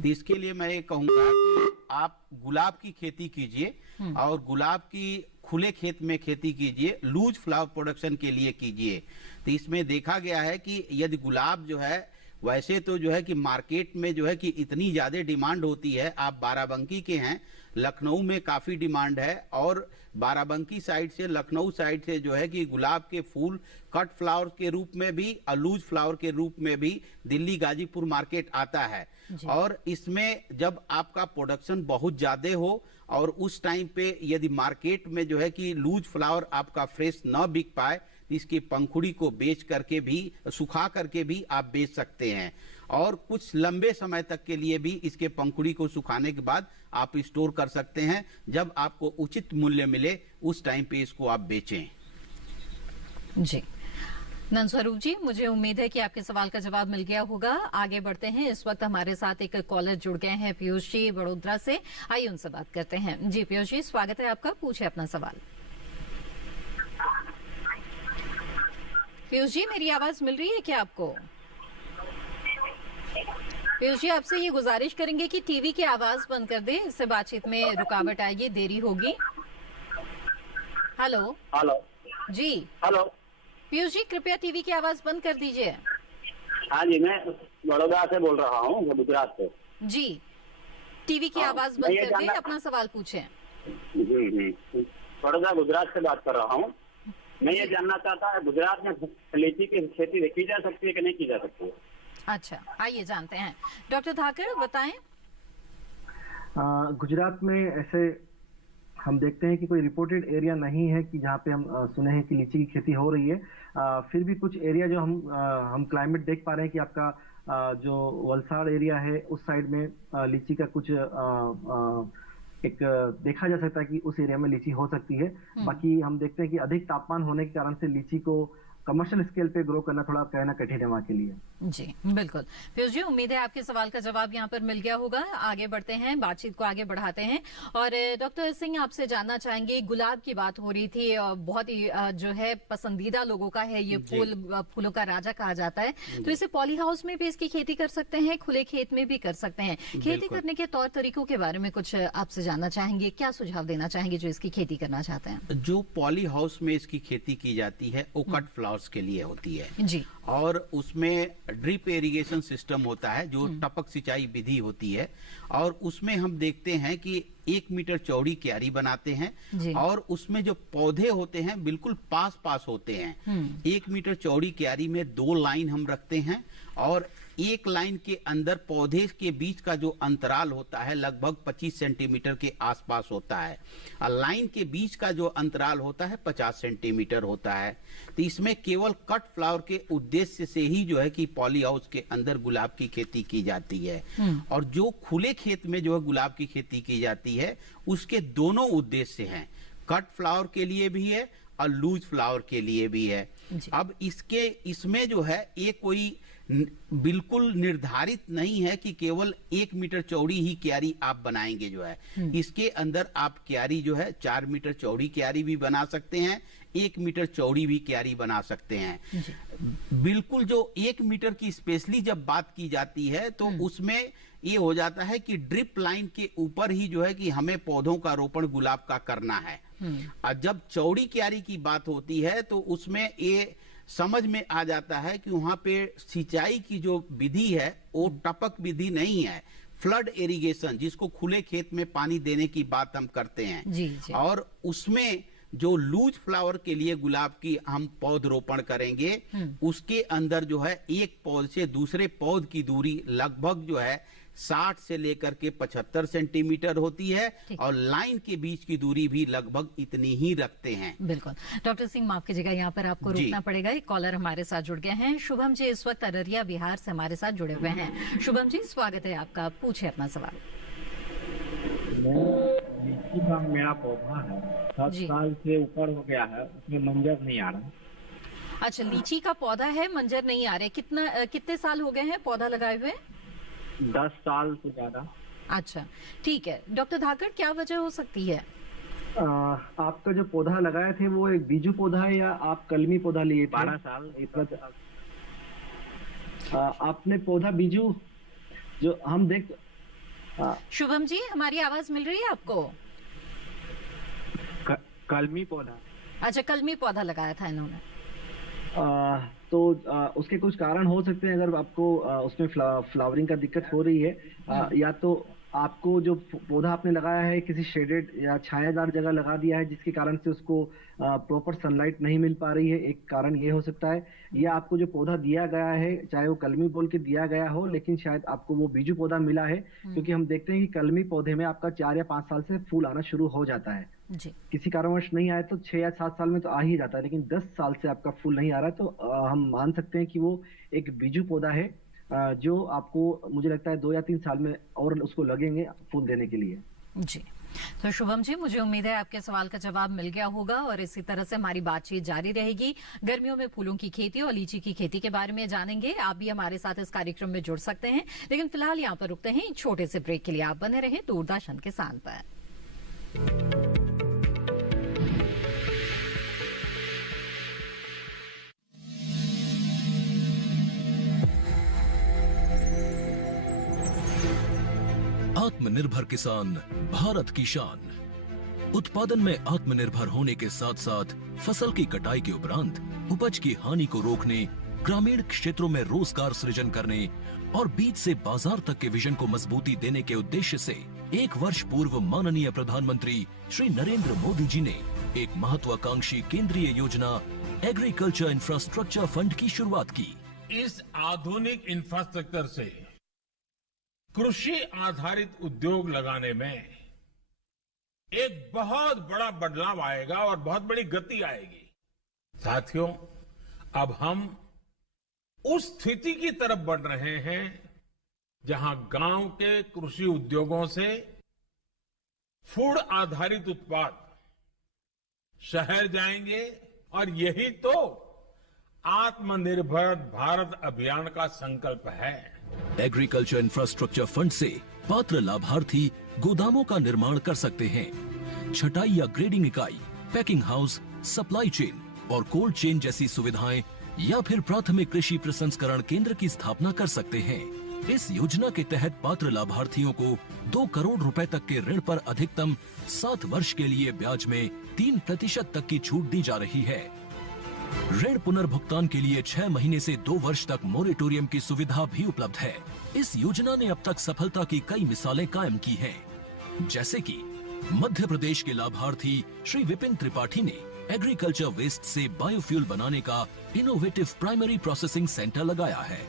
तो इसके लिए मैं ये कहूंगा कि आप गुलाब की खेती कीजिए, और गुलाब की खुले खेत में खेती कीजिए, लूज फ्लावर प्रोडक्शन के लिए कीजिए। तो इसमें देखा गया है कि यदि गुलाब जो है, वैसे तो जो है कि मार्केट में जो है कि इतनी ज्यादा डिमांड होती है। आप बाराबंकी के हैं, लखनऊ में काफी डिमांड है, और बाराबंकी साइड से, लखनऊ साइड से जो है कि गुलाब के फूल कट फ्लावर के रूप में भी और लूज फ्लावर के रूप में भी दिल्ली गाजीपुर मार्केट आता है। और इसमें जब आपका प्रोडक्शन बहुत ज्यादा हो और उस टाइम पे यदि मार्केट में जो है कि लूज फ्लावर आपका फ्रेश न बिक पाए, इसकी पंखुड़ी को बेच करके भी, सुखा करके भी आप बेच सकते हैं। और कुछ लंबे समय तक के लिए भी इसके पंखुड़ी को सुखाने के बाद आप स्टोर कर सकते हैं। जब आपको उचित मूल्य मिले उस टाइम पे इसको आप बेचें। जी नंदस्वरूप जी, मुझे उम्मीद है कि आपके सवाल का जवाब मिल गया होगा। आगे बढ़ते हैं। इस वक्त हमारे साथ एक कॉलर जुड़ गए हैं, पीयूष जी बड़ोदरा से। आइए उनसे बात करते हैं। जी पीयूष जी, स्वागत है आपका, पूछे अपना सवाल। पीयूष जी, मेरी आवाज मिल रही है क्या आपको? पीयूष जी, आपसे ये गुजारिश करेंगे कि टीवी की आवाज बंद कर दें, इससे बातचीत में रुकावट आएगी, देरी होगी। हेलो हेलो जी। हेलो पीयूष जी, कृपया टीवी की आवाज बंद कर दीजिए। हाँ जी, मैं बड़ौदा से बोल रहा हूँ, गुजरात से। जी, टीवी की आवाज बंद कर दें, अपना सवाल पूछें। बड़ौदा गुजरात से बात कर रहा हूँ। मैं ये जानना चाहता है, गुजरात में लीची की खेती की जा सकती है कि नहीं की जा सकती है? अच्छा, आइए जानते हैं। डॉक्टर धाकड़ बताएं। गुजरात में ऐसे हम देखते हैं कि कोई रिपोर्टेड एरिया नहीं है कि जहाँ पे हम सुने हैं कि लीची की खेती हो रही है। फिर भी कुछ एरिया जो हम क्लाइमेट देख पा रहे हैं कि आपका जो वलसाड़ एरिया है, उस साइड में लीची का कुछ एक देखा जा सकता है कि उस एरिया में लीची हो सकती है। बाकी हम देखते हैं कि अधिक तापमान होने के कारण से लीची को कमर्शियल स्केल पे ग्रो करना थोड़ा कहना कठिन है वहाँ के लिए। जी बिल्कुल। पीयूष जी, उम्मीद है आपके सवाल का जवाब यहाँ पर मिल गया होगा। आगे बढ़ते हैं, बातचीत को आगे बढ़ाते हैं और डॉक्टर सिंह आपसे जानना चाहेंगे, गुलाब की बात हो रही थी और बहुत ही जो है पसंदीदा लोगों का है ये फूल, फूलों का राजा कहा जाता है, तो इसे पॉली हाउस में भी इसकी खेती कर सकते हैं, खुले खेत में भी कर सकते हैं। खेती करने के तौर तरीकों के बारे में कुछ आपसे जानना चाहेंगे, क्या सुझाव देना चाहेंगे जो इसकी खेती करना चाहते हैं? जो पॉली हाउस में इसकी खेती की जाती है वो कट फ्लावर्स के लिए होती है जी, और उसमें ड्रिप इरिगेशन सिस्टम होता है, जो टपक सिंचाई विधि होती है, और उसमें हम देखते हैं कि 1 मीटर चौड़ी क्यारी बनाते हैं और उसमें जो पौधे होते हैं बिल्कुल पास पास होते हैं। 1 मीटर चौड़ी क्यारी में 2 लाइन हम रखते हैं और एक लाइन के अंदर पौधे के बीच का जो अंतराल होता है लगभग 25 सेंटीमीटर के आसपास होता है और लाइन के बीच का जो अंतराल होता है 50 सेंटीमीटर होता है। तो इसमें केवल कट फ्लावर के उद्देश्य से ही जो है कि पॉली हाउस के अंदर गुलाब की खेती की जाती है। और जो खुले खेत में जो है गुलाब की खेती की जाती है उसके दोनों उद्देश्य हैं, कट फ्लावर के लिए भी है और लूज फ्लावर के लिए भी है। अब इसमें जो है ये कोई बिल्कुल निर्धारित नहीं है कि केवल 1 मीटर चौड़ी ही क्यारी आप बनाएंगे जो है। इसके अंदर आप क्यारी जो है 4 मीटर चौड़ी क्यारी भी बना सकते हैं, 1 मीटर चौड़ी भी क्यारी बना सकते हैं। बिल्कुल जो 1 मीटर की स्पेशली जब बात की जाती है तो उसमें ये हो जाता है कि ड्रिप लाइन के ऊपर ही जो है कि हमें पौधों का रोपण गुलाब का करना है। और जब चौड़ी क्यारी की बात होती है तो उसमें ये समझ में आ जाता है कि वहां पे सिंचाई की जो विधि है वो टपक विधि नहीं है, फ्लड इरिगेशन, जिसको खुले खेत में पानी देने की बात हम करते हैं। और उसमें जो लूज फ्लावर के लिए गुलाब की हम पौधरोपण करेंगे उसके अंदर जो है एक पौध से दूसरे पौध की दूरी लगभग जो है 60 से लेकर के 75 सेंटीमीटर होती है और लाइन के बीच की दूरी भी लगभग इतनी ही रखते हैं। बिल्कुल। डॉक्टर सिंह, माफ कीजिएगा, यहाँ पर आपको रोकना पड़ेगा। एक कॉलर हमारे साथ जुड़ गए हैं, शुभम जी इस वक्त अररिया बिहार से हमारे साथ जुड़े हुए हैं। शुभम जी, स्वागत है आपका, पूछे अपना सवाल। लीची का मेरा पौधा है, 7 साल से ऊपर हो गया है, उसमें मंजर नहीं आ रहा। अच्छा, लीची का पौधा है, मंजर नहीं आ रहे, कितने साल हो गए हैं पौधा लगाए हुए? 10 साल से ज्यादा। अच्छा, ठीक है। डॉक्टर धाकड़, क्या वजह हो सकती है? आपका जो पौधा लगाए थे वो एक बीजू पौधा है या आप कलमी पौधा लिए? 12 साल। आपने पौधा बीजू जो हम देख शुभम जी, हमारी आवाज मिल रही है आपको? कलमी पौधा। अच्छा, कलमी पौधा लगाया था इन्होंने। तो उसके कुछ कारण हो सकते हैं। अगर आपको उसमें फ्लावरिंग का दिक्कत हो रही है या तो आपको जो पौधा आपने लगाया है किसी शेडेड या छायादार जगह लगा दिया है जिसके कारण से उसको प्रॉपर सनलाइट नहीं मिल पा रही है, एक कारण ये हो सकता है। या आपको जो पौधा दिया गया है चाहे वो कलमी बोल के दिया गया हो लेकिन शायद आपको वो बीजू पौधा मिला है, क्योंकि हम देखते हैं कि कलमी पौधे में आपका 4 या 5 साल से फूल आना शुरू हो जाता है। किसी कारणवश नहीं आए तो 6 या 7 साल में तो आ ही जाता है, लेकिन 10 साल से आपका फूल नहीं आ रहा है तो हम मान सकते हैं कि वो एक बीजू पौधा है जो आपको मुझे लगता है 2 या 3 साल में और उसको लगेंगे फूल देने के लिए। जी, तो शुभम जी, मुझे उम्मीद है आपके सवाल का जवाब मिल गया होगा और इसी तरह से हमारी बातचीत जारी रहेगी। गर्मियों में फूलों की खेती और लीची की खेती के बारे में जानेंगे। आप भी हमारे साथ इस कार्यक्रम में जुड़ सकते हैं, लेकिन फिलहाल यहाँ पर रुकते हैं एक छोटे से ब्रेक के लिए। आप बने रहें दूरदर्शन किसान पर। आत्मनिर्भर किसान भारत की शान। उत्पादन में आत्मनिर्भर होने के साथ साथ फसल की कटाई के उपरांत उपज की हानि को रोकने, ग्रामीण क्षेत्रों में रोजगार सृजन करने और बीज से बाजार तक के विजन को मजबूती देने के उद्देश्य से 1 वर्ष पूर्व माननीय प्रधानमंत्री श्री नरेंद्र मोदी जी ने एक महत्वाकांक्षी केंद्रीय योजना एग्रीकल्चर इंफ्रास्ट्रक्चर फंड की शुरुआत की। इस आधुनिक इंफ्रास्ट्रक्चर से कृषि आधारित उद्योग लगाने में एक बहुत बड़ा बदलाव आएगा और बहुत बड़ी गति आएगी। साथियों, अब हम उस स्थिति की तरफ बढ़ रहे हैं जहां गांव के कृषि उद्योगों से फूड आधारित उत्पाद शहर जाएंगे और यही तो आत्मनिर्भर भारत अभियान का संकल्प है। एग्रीकल्चर इंफ्रास्ट्रक्चर फंड से पात्र लाभार्थी गोदामों का निर्माण कर सकते हैं। छटाई या ग्रेडिंग इकाई, पैकिंग हाउस, सप्लाई चेन और कोल्ड चेन जैसी सुविधाएं या फिर प्राथमिक कृषि प्रसंस्करण केंद्र की स्थापना कर सकते हैं। इस योजना के तहत पात्र लाभार्थियों को 2 करोड़ रुपए तक के ऋण पर अधिकतम 7 वर्ष के लिए ब्याज में 3% तक की छूट दी जा रही है। ऋण पुनर्भुगतान के लिए 6 महीने से 2 वर्ष तक मोरेटोरियम की सुविधा भी उपलब्ध है। इस योजना ने अब तक सफलता की कई मिसालें कायम की हैं, जैसे कि मध्य प्रदेश के लाभार्थी श्री विपिन त्रिपाठी ने एग्रीकल्चर वेस्ट से बायोफ्यूल बनाने का इनोवेटिव प्राइमरी प्रोसेसिंग सेंटर लगाया है।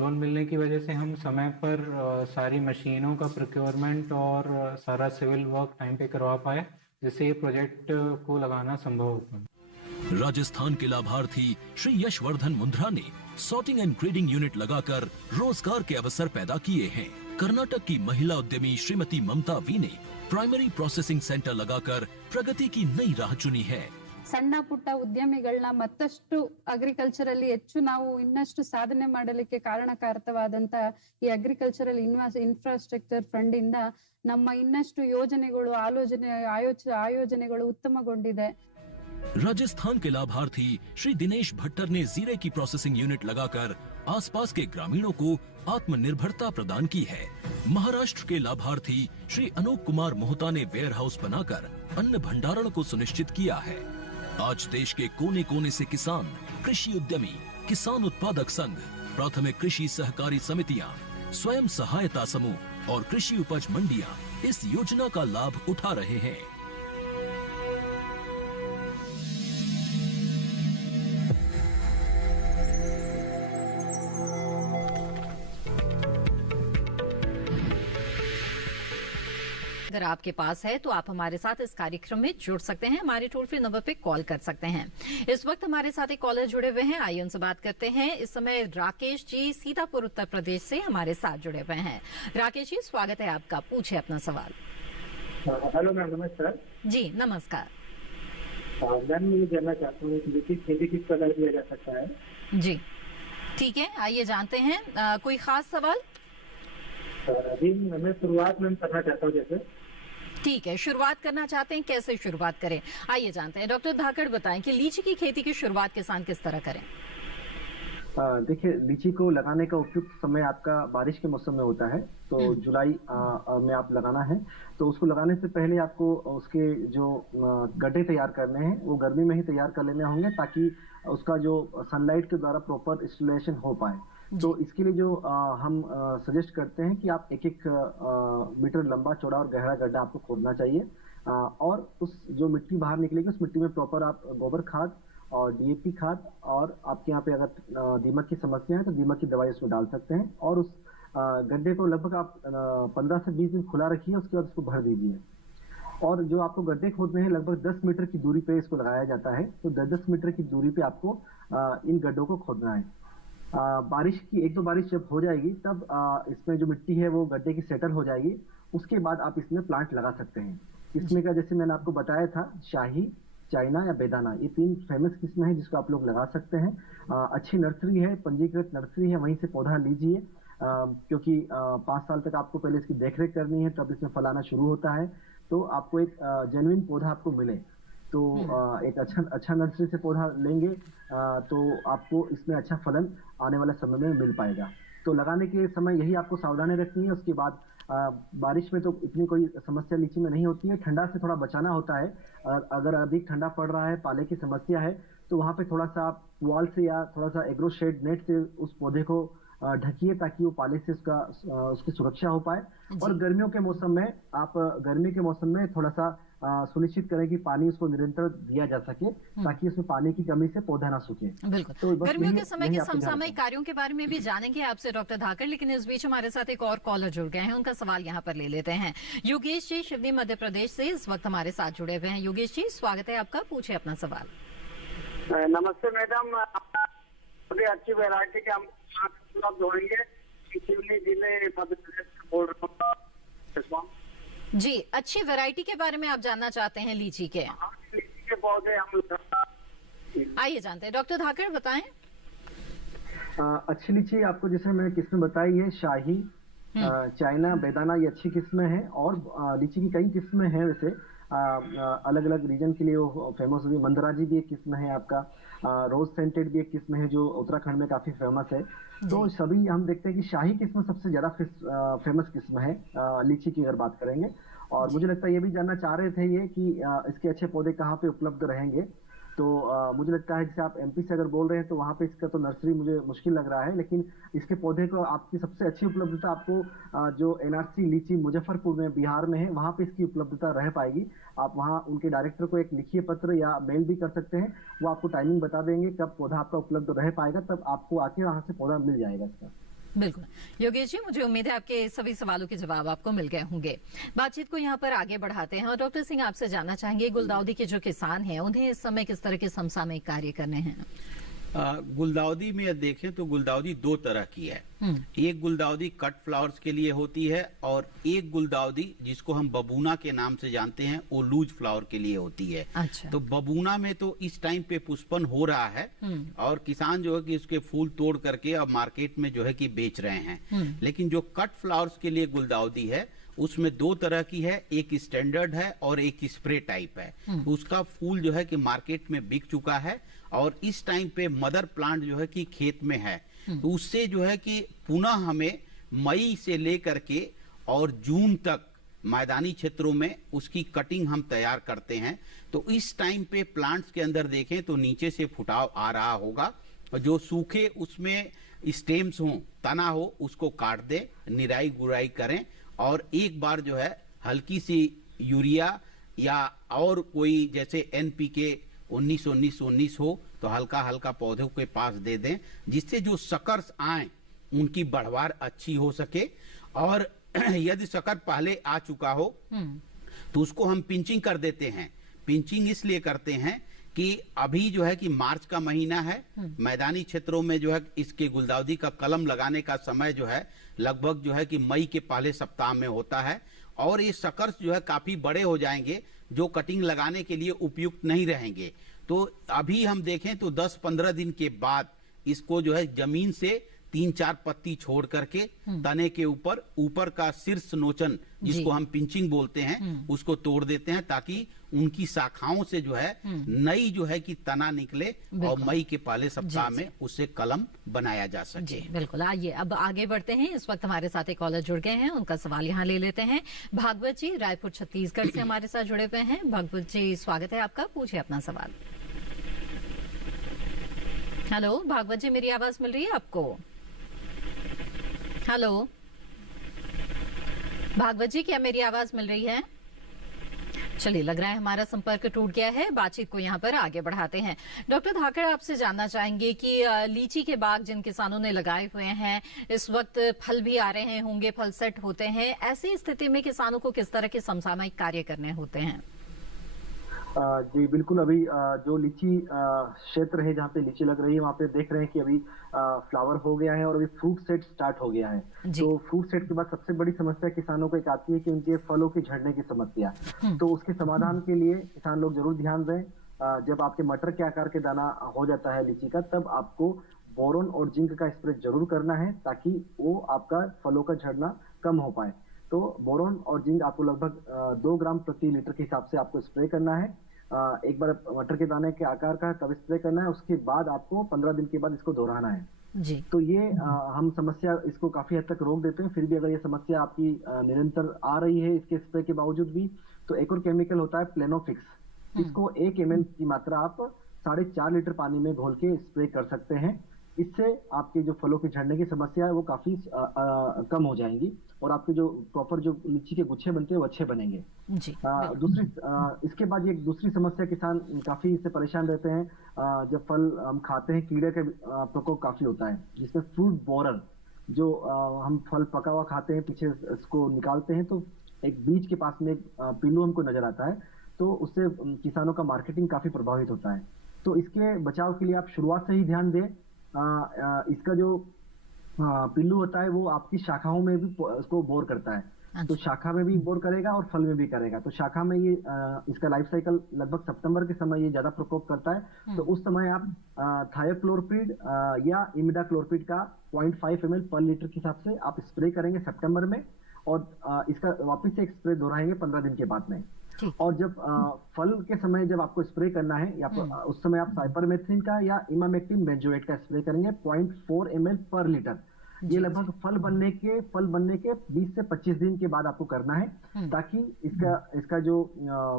लोन मिलने की वजह से हम समय पर सारी मशीनों का प्रोक्योरमेंट और सारा सिविल वर्क टाइम पे करवा पाए, जिससे ये प्रोजेक्ट को लगाना संभव हो पाया। राजस्थान के लाभार्थी श्री यशवर्धन मुंद्रा ने सॉर्टिंग एंड ग्रेडिंग यूनिट लगाकर रोजगार के अवसर पैदा किए हैं। कर्नाटक की महिला उद्यमी श्रीमती ममता वी ने प्राइमरी प्रोसेसिंग सेंटर लगाकर प्रगति की नई राह चुनी है। ಸಣ್ಣ ಪುಟ್ಟ ಉದ್ಯಮಿಗಳನ್ನ ಮತ್ತಷ್ಟು ಅಗ್ರಿಕಲ್ಚರಲ್ಲಿ ಹೆಚ್ಚು ನಾವು ಇನ್ನಷ್ಟು ಸಾಧನೆ ಮಾಡಲಿಕ್ಕೆ ಕಾರಣಕಾರಕವಾದಂತ ಈ ಅಗ್ರಿಕಲ್ಚರಲ್ ಇನ್ಫ್ರಾಸ್ಟ್ರಕ್ಚರ್ ಫಂಡ್ ಇಂದ ನಮ್ಮ ಇನ್ನಷ್ಟು ಯೋಜನೆಗಳು ಆಯೋಜನೆಗಳು ಉತ್ತಮಗೊಂಡಿದೆ। राजस्थान के लाभार्थी श्री दिनेश भट्टर ने जीरे की प्रोसेसिंग यूनिट लगाकर आसपास के ग्रामीणों को आत्मनिर्भरता प्रदान की है। महाराष्ट्र के लाभार्थी श्री अनूप कुमार मोहता ने वेयर हाउस बनाकर अन्न भंडारण को सुनिश्चित किया है। आज देश के कोने कोने से किसान, कृषि उद्यमी, किसान उत्पादक संघ, प्राथमिक कृषि सहकारी समितियां, स्वयं सहायता समूह और कृषि उपज मंडियां इस योजना का लाभ उठा रहे हैं। अगर आपके पास है तो आप हमारे साथ इस कार्यक्रम में जुड़ सकते हैं, हमारे टोल फ्री नंबर पे कॉल कर सकते हैं। इस वक्त हमारे साथ एक कॉलर जुड़े हुए हैं, आइए उनसे बात करते हैं। इस समय राकेश जी सीतापुर उत्तर प्रदेश से हमारे साथ जुड़े हुए हैं। राकेश जी, स्वागत है आपका, पूछे अपना सवाल। हेलो मैम, नमस्कार। जी नमस्कार। मैम मैं जानना चाहता हूँ कि खेती किस प्रकार किया जा सकता है। जी ठीक है, आइए जानते हैं। कोई खास सवाल? अभी मैं शुरुआत में करना चाहता हूँ। जैसे ठीक है, शुरुआत करना चाहते हैं, कैसे शुरुआत करें आइए जानते हैं। डॉक्टर धाकड़ बताएं कि लीची की खेती की शुरुआत किसान किस तरह करें। देखिए, लीची को लगाने का उपयुक्त समय आपका बारिश के मौसम में होता है, तो जुलाई में आप लगाना है। तो उसको लगाने से पहले आपको उसके जो गड्ढे तैयार करने हैं वो गर्मी में ही तैयार कर लेने होंगे, ताकि उसका जो सनलाइट के द्वारा प्रॉपर इंस्टॉलेशन हो पाए। तो इसके लिए जो हम सजेस्ट करते हैं कि आप 1-1 मीटर लंबा, चौड़ा और गहरा गड्ढा आपको खोदना चाहिए। और उस जो मिट्टी बाहर निकलेगी उस मिट्टी में प्रॉपर आप गोबर खाद और डीएपी खाद, और आपके यहाँ पे अगर दीमक की समस्या है तो दीमक की दवाई उसमें डाल सकते हैं। और उस गड्ढे को लगभग आप 15 से 20 दिन खुला रखिए, उसके बाद उसको भर दीजिए। और जो आपको गड्ढे खोदने हैं लगभग 10 मीटर की दूरी पे इसको लगाया जाता है, तो 10-10 मीटर की दूरी पे आपको इन गड्ढों को खोदना है। बारिश की 1-2 बारिश जब हो जाएगी तब इसमें जो मिट्टी है वो गड्ढे की सेटल हो जाएगी, उसके बाद आप इसमें प्लांट लगा सकते हैं। इसमें का जैसे मैंने आपको बताया था, शाही, चाइना या बेदाना, ये 3 फेमस किस्म है जिसको आप लोग लगा सकते हैं। अच्छी नर्सरी है, पंजीकृत नर्सरी है, वहीं से पौधा लीजिए, क्योंकि 5 साल तक आपको पहले इसकी देखरेख करनी है, तब इसमें फल आना शुरू होता है। तो आपको एक जेन्युइन पौधा आपको मिले, तो एक अच्छा नर्सरी से पौधा लेंगे तो आपको इसमें अच्छा फलन आने वाले समय में मिल पाएगा। तो लगाने के समय यही आपको सावधानी रखनी है। उसके बाद बारिश में तो इतनी कोई समस्या लीची में नहीं होती है, ठंडा से थोड़ा बचाना होता है। अगर अधिक ठंडा पड़ रहा है, पाले की समस्या है, तो वहाँ पे थोड़ा सा आप वॉल से या थोड़ा सा एग्रो शेड नेट से उस पौधे को ढकिए, ताकि वो पाले से उसकी सुरक्षा हो पाए। और गर्मियों के मौसम में आप गर्मी के मौसम में थोड़ा सा सुनिश्चित करें कि पानी उसको निरंतर दिया जा सके, ताकि उसमें पानी की कमी से पौधा ना सूखे। बिल्कुल। तो गर्मियों के समय के समसामयिक कार्यों के बारे में भी जानेंगे आपसे डॉक्टर धाकड़, लेकिन इस बीच हमारे साथ एक और कॉलर जुड़ गए हैं, उनका सवाल यहाँ पर ले लेते हैं। योगेश जी शिवनी मध्य प्रदेश से इस वक्त हमारे साथ जुड़े हुए हैं। योगेश जी, स्वागत है आपका, पूछे अपना सवाल। नमस्ते मैडम, अच्छी वैरायटी के हम उपलब्ध होंगे, शिवनी जिले मध्य प्रदेश से बोल रहा हूँ। जी, अच्छी वैरायटी के बारे में आप जानना चाहते हैं लीची के? लीची के पौधे हम आइए जानते हैं, डॉक्टर धाकड़ बताएं। अच्छी लीची आपको जैसे मैंने किस्में बताई है, शाही, चाइना, बेदाना, ये अच्छी किस्में हैं। और लीची की कई किस्में हैं वैसे, अलग अलग रीजन के लिए वो फेमस हुई। मंदराजी भी एक किस्म है आपका, रोज सेंटेड भी एक किस्म है जो उत्तराखंड में काफी फेमस है। तो सभी हम देखते हैं कि शाही किस्म सबसे ज्यादा फेमस किस्म है लीची की अगर बात करेंगे। और मुझे लगता है ये भी जानना चाह रहे थे ये कि इसके अच्छे पौधे कहाँ पे उपलब्ध रहेंगे। तो मुझे लगता है जैसे आप एमपी से अगर बोल रहे हैं तो वहाँ पे इसका तो नर्सरी मुझे मुश्किल लग रहा है, लेकिन इसके पौधे को आपकी सबसे अच्छी उपलब्धता आपको जो एनआरसी लीची मुजफ्फरपुर में बिहार में है वहाँ पे इसकी उपलब्धता रह पाएगी। आप वहाँ उनके डायरेक्टर को एक लिखिए पत्र या मेल भी कर सकते हैं, वो आपको टाइमिंग बता देंगे कब पौधा आपका उपलब्ध रह पाएगा, तब आपको आके वहाँ से पौधा मिल जाएगा इसका। बिल्कुल योगेश जी, मुझे उम्मीद है आपके सभी सवालों के जवाब आपको मिल गए होंगे। बातचीत को यहाँ पर आगे बढ़ाते हैं और डॉक्टर सिंह आपसे जानना चाहेंगे गुलदाउदी के जो किसान हैं उन्हें इस समय किस तरह के समसामयिक कार्य करने हैं? गुलदाउदी में देखें तो गुलदाउदी दो तरह की है। एक गुलदाउदी कट फ्लावर्स के लिए होती है और एक गुलदाउदी जिसको हम बबूना के नाम से जानते हैं वो लूज फ्लावर के लिए होती है। अच्छा। तो बबूना में तो इस टाइम पे पुष्पन हो रहा है और किसान जो है कि उसके फूल तोड़ करके अब मार्केट में जो है कि बेच रहे हैं। लेकिन जो कट फ्लावर्स के लिए गुलदाउदी है उसमें दो तरह की है, एक स्टैंडर्ड है और एक स्प्रे टाइप है। उसका फूल जो है कि मार्केट में बिक चुका है और इस टाइम पे मदर प्लांट जो है कि खेत में है। तो उससे जो है कि पुनः हमें मई से लेकर के और जून तक मैदानी क्षेत्रों में उसकी कटिंग हम तैयार करते हैं। तो इस टाइम पे प्लांट्स के अंदर देखें तो नीचे से फुटाव आ रहा होगा, जो सूखे उसमें स्टेम्स हो, तना हो, उसको काट दें, निराई गुराई करें और एक बार जो है हल्की सी यूरिया या और कोई जैसे एनपीके 19-19-19 हो तो हल्का हल्का पौधों के पास दे दें, जिससे जो शकर्स आए उनकी बढ़वार अच्छी हो सके। और यदि शकर पहले आ चुका हो तो उसको हम पिंचिंग कर देते हैं। पिंचिंग इसलिए करते हैं कि अभी जो है कि मार्च का महीना है, मैदानी क्षेत्रों में जो है इसके गुलदाउदी का कलम लगाने का समय जो है लगभग जो है कि मई के पहले सप्ताह में होता है और ये शकर्स जो है काफी बड़े हो जाएंगे जो कटिंग लगाने के लिए उपयुक्त नहीं रहेंगे। तो अभी हम देखें तो 10-15 दिन के बाद इसको जो है जमीन से 3-4 पत्ती छोड़ करके तने के ऊपर का शीर्ष नोचन जिसको हम पिंचिंग बोलते हैं उसको तोड़ देते हैं, ताकि उनकी शाखाओं से जो है नई जो है कि तना निकले और मई के पहले सप्ताह में उससे कलम बनाया जा सके। बिल्कुल। आइए अब आगे बढ़ते हैं। इस वक्त हमारे साथ एक कॉलर जुड़ गए हैं, उनका सवाल यहाँ ले लेते हैं। भागवत जी रायपुर छत्तीसगढ़ से हमारे साथ जुड़े हुए हैं। भागवत जी स्वागत है आपका, पूछिए अपना सवाल। हेलो भागवत जी, मेरी आवाज मिल रही है आपको? हेलो भागवत जी, क्या मेरी आवाज मिल रही है? चलिए, लग रहा है हमारा संपर्क टूट गया है। बातचीत को यहाँ पर आगे बढ़ाते हैं। डॉक्टर धाकड़, आपसे जानना चाहेंगे कि लीची के बाग जिन किसानों ने लगाए हुए हैं इस वक्त फल भी आ रहे होंगे, फल सेट होते हैं, ऐसी स्थिति में किसानों को किस तरह के समसामयिक कार्य करने होते हैं? जी बिल्कुल। अभी जो लीची क्षेत्र है जहाँ पे लीची लग रही है वहाँ पे देख रहे हैं कि अभी फ्लावर हो गया है और अभी फ्रूट सेट स्टार्ट हो गया है। तो फ्रूट सेट के बाद सबसे बड़ी समस्या किसानों को एक आती है कि उनके फलों के झड़ने की समस्या। तो उसके समाधान के लिए किसान लोग जरूर ध्यान दें। जब आपके मटर के आकार के दाना हो जाता है लीची का, तब आपको बोरोन और जिंक का स्प्रे जरूर करना है ताकि वो आपका फलों का झड़ना कम हो पाए। तो बोरोन और जिंक आपको लगभग 2 ग्राम प्रति लीटर के हिसाब से आपको स्प्रे करना है। एक बार मटर के दाने के आकार का तब स्प्रे करना है, उसके बाद आपको 15 दिन के बाद इसको दोहराना है जी। तो ये हम समस्या इसको काफी हद तक रोक देते हैं। फिर भी अगर ये समस्या आपकी निरंतर आ रही है इसके स्प्रे के बावजूद भी, तो एक और केमिकल होता है प्लेनोफिक्स। इसको 1 ml की मात्रा आप 4.5 लीटर पानी में घोल के स्प्रे कर सकते हैं। इससे आपके जो फलों के झड़ने की समस्या है वो काफी कम हो जाएंगी और आपके जो प्रॉपर जो लीची के गुच्छे बनते हैं वो अच्छे बनेंगे जी। दूसरी इसके बाद एक दूसरी समस्या किसान काफी इससे परेशान रहते हैं। जब फल हम खाते हैं कीड़े का प्रकोप काफी होता है, जिसमें फ्रूट बोरर जो हम फल पका हुआ खाते हैं पीछे इसको निकालते हैं तो एक बीज के पास में एक पिल्लू हमको नजर आता है, तो उससे किसानों का मार्केटिंग काफी प्रभावित होता है। तो इसके बचाव के लिए आप शुरुआत से ही ध्यान दें। इसका जो पिल्लू होता है वो आपकी शाखाओं में भी उसको बोर करता है, तो शाखा में भी बोर करेगा और फल में भी करेगा। तो शाखा में ये इसका लाइफ साइकिल लगभग सितंबर के समय ये ज्यादा प्रकोप करता है। तो उस समय आप थायोक्लोरपिड या इमिडाक्लोरपिड का 0.5 ml पर लीटर के हिसाब से आप स्प्रे करेंगे सितंबर में, और इसका वापस से एक स्प्रे दोहराएंगे 15 दिन के बाद में। और जब फल के समय जब आपको स्प्रे करना है या उस समय आप साइपरमेथ्रिन का या इमामेक्टिन बेंजोएट का स्प्रे करेंगे 0.4 ml पर लीटर। ये लगभग फल बनने के 20 से 25 दिन के बाद आपको करना है, ताकि इसका जो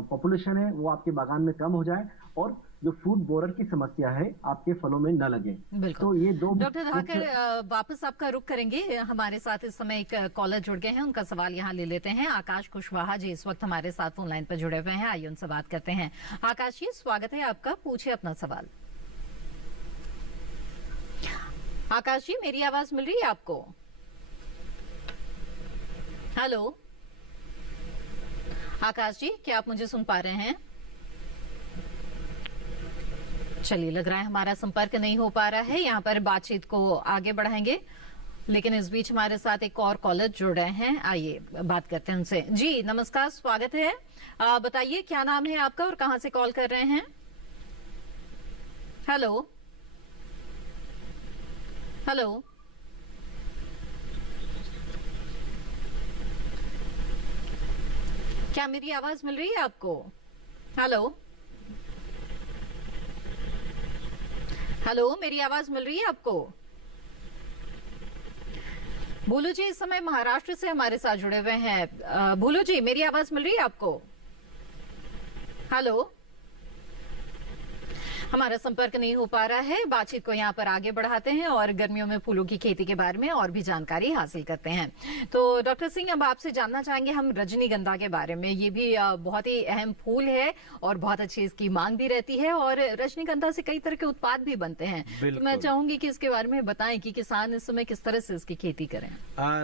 पॉपुलेशन है वो आपके बागान में कम हो जाए और जो फूड बोरर की समस्या है आपके फलों में न लगे। तो ये दो। डॉक्टर धाकर, वापस आपका रुख करेंगे। हमारे साथ इस समय एक कॉलर जुड़ गए हैं, उनका सवाल यहाँ ले लेते हैं। आकाश कुशवाहा जी इस वक्त हमारे साथ फोन लाइन पर जुड़े हुए हैं, आइए उनसे बात करते हैं। आकाश जी, स्वागत है आपका, पूछिए अपना सवाल। आकाश जी, मेरी आवाज मिल रही है आपको? हेलो आकाश जी, क्या आप मुझे सुन पा रहे हैं? चलिए, लग रहा है हमारा संपर्क नहीं हो पा रहा है। यहाँ पर बातचीत को आगे बढ़ाएंगे, लेकिन इस बीच हमारे साथ एक और कॉलर जुड़ रहे हैं, आइए बात करते हैं उनसे। जी नमस्कार, स्वागत है। बताइए क्या नाम है आपका और कहां से कॉल कर रहे हैं? हेलो हेलो क्या मेरी आवाज मिल रही है आपको? हेलो हेलो, मेरी आवाज मिल रही है आपको? भूलू जी इस समय महाराष्ट्र से हमारे साथ जुड़े हुए हैं। भूलू जी, मेरी आवाज मिल रही है आपको? हेलो, हमारा संपर्क नहीं हो पा रहा है। बातचीत को यहाँ पर आगे बढ़ाते हैं और गर्मियों में फूलों की खेती के बारे में और भी जानकारी हासिल करते हैं। तो डॉक्टर सिंह, अब आपसे जानना चाहेंगे हम रजनीगंधा के बारे में। ये भी बहुत ही अहम फूल है और बहुत अच्छी इसकी मांग भी रहती है, और रजनीगंधा से कई तरह के उत्पाद भी बनते हैं। तो मैं चाहूंगी कि इसके बारे में बताएं कि किसान इस समय किस तरह से इसकी खेती करें।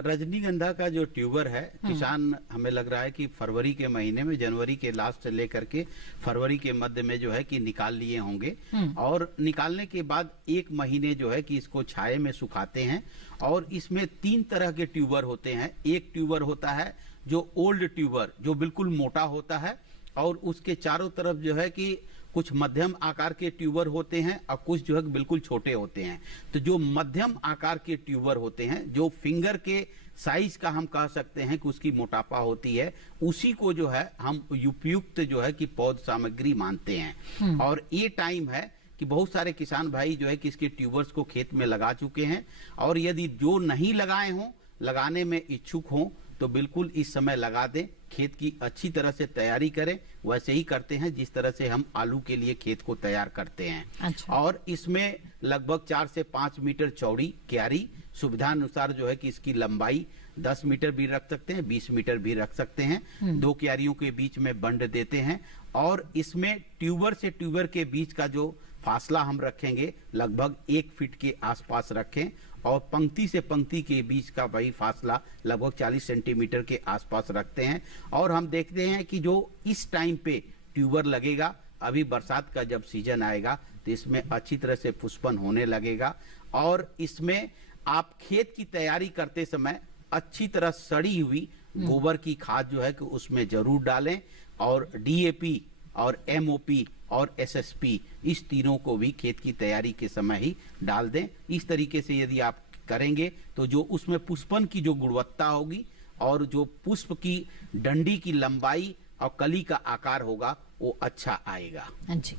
रजनीगंधा का जो ट्यूबर है, किसान हमें लग रहा है कि फरवरी के महीने में, जनवरी के लास्ट से लेकर के फरवरी के मध्य में जो है कि निकाल लिए होंगे, और निकालने के बाद 1 महीने जो है कि इसको छाये में सुखाते हैं। और इसमें 3 तरह के ट्यूबर होते हैं। एक ट्यूबर होता है जो ओल्ड ट्यूबर, जो बिल्कुल मोटा होता है, और उसके चारों तरफ जो है कि कुछ मध्यम आकार के ट्यूबर होते हैं और कुछ जो है बिल्कुल छोटे होते हैं। तो जो मध्यम आकार के ट्यूबर होते हैं, जो फिंगर के साइज का हम कह सकते हैं कि उसकी मोटापा होती है, उसी को जो है हम उपयुक्त जो है कि पौध सामग्री मानते हैं। और ये टाइम है कि बहुत सारे किसान भाई जो है कि इसके ट्यूबर्स को खेत में लगा चुके हैं, और यदि जो नहीं लगाए हों, लगाने में इच्छुक हों, तो बिल्कुल इस समय लगा दें। खेत की अच्छी तरह से तैयारी करें, वैसे ही करते हैं जिस तरह से हम आलू के लिए खेत को तैयार करते हैं। अच्छा। और इसमें लगभग 4 से 5 मीटर चौड़ी क्यारी, सुविधा अनुसार जो है कि इसकी लंबाई 10 मीटर भी रख सकते हैं, 20 मीटर भी रख सकते हैं। 2 क्यारियों के बीच में बंड देते हैं, और इसमें ट्यूबर से ट्यूबर के बीच का जो फासला हम रखेंगे लगभग 1 फीट के आसपास रखें, और पंक्ति से पंक्ति के बीच का वही फासला लगभग 40 सेंटीमीटर के आसपास रखते हैं। और हम देखते हैं कि जो इस टाइम पे ट्यूबर लगेगा, अभी बरसात का जब सीजन आएगा तो इसमें अच्छी तरह से पुष्पन होने लगेगा। और इसमें आप खेत की तैयारी करते समय अच्छी तरह सड़ी हुई गोबर की खाद जो है कि उसमें जरूर डालें, और DAP और MOP और SSP, इस तीनों को भी खेत की तैयारी के समय ही डाल दें। इस तरीके से यदि आप करेंगे तो जो उसमें पुष्पन की जो गुणवत्ता होगी और जो पुष्प की डंडी की लंबाई और कली का आकार होगा वो अच्छा आएगा। जी,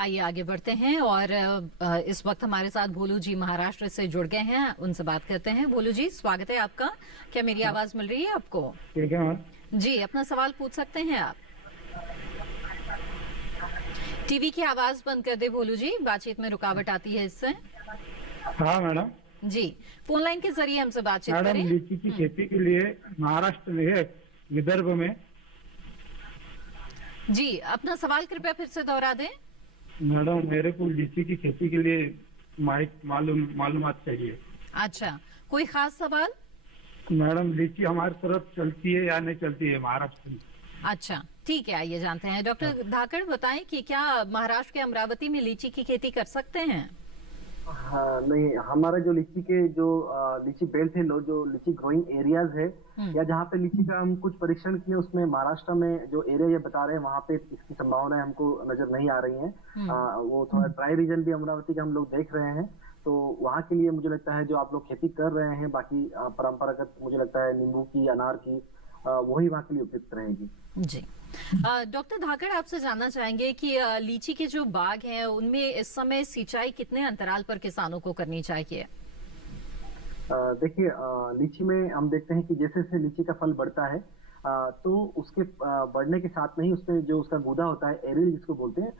आइए आगे बढ़ते हैं, और इस वक्त हमारे साथ भोलू जी महाराष्ट्र से जुड़ गए हैं, उनसे बात करते हैं। भोलू जी, स्वागत है आपका। क्या मेरी आवाज मिल रही है आपको? ठीक है। जी, अपना सवाल पूछ सकते हैं आप। टीवी की आवाज बंद कर दे भोलू जी, बातचीत में रुकावट आती है इससे। हाँ मैडम जी, फोन लाइन के जरिए हमसे बातचीत करें। मैडम, लीची की खेती के लिए महाराष्ट्र में है, विदर्भ में। जी, अपना सवाल कृपया फिर से दोहरा दें। मैडम, मेरे को लीची की खेती के लिए मालूमात चाहिए। अच्छा, कोई खास सवाल? मैडम, लीची हमारी तरफ चलती है या नहीं चलती है महाराष्ट्र में? अच्छा, ठीक है, आइए जानते हैं। डॉक्टर धाकड़, बताएं कि क्या महाराष्ट्र के अमरावती में लीची की खेती कर सकते हैं? हाँ नहीं, हमारा जो लीची के जो लीची बेल्ट है, जो लीची ग्रोइंग एरियाज है या जहाँ पे लीची का हम कुछ परीक्षण किए, उसमें महाराष्ट्र में जो एरिया ये बता रहे हैं वहाँ पे इसकी संभावनाएं हमको नजर नहीं आ रही हैं। वो थोड़ा ड्राई रीजन भी अमरावती का हम लोग देख रहे हैं, तो वहाँ के लिए मुझे लगता है जो आप लोग खेती कर रहे हैं, बाकी परंपरागत मुझे लगता है नींबू की, अनार की, वही वहाँ के लिए उपयुक्त रहेगी। जी डॉक्टर धाकड़, आपसे जानना चाहेंगे कि लीची के जो बाग हैं उनमें इस समय सिंचाई कितने अंतराल पर किसानों को करनी चाहिए? देखिए, लीची में हम देखते हैं कि जैसे जैसे लीची का फल बढ़ता है तो उसके बढ़ने के साथ में ही उसमें जो उसका गूदा होता है, एरिल जिसको बोलते हैं,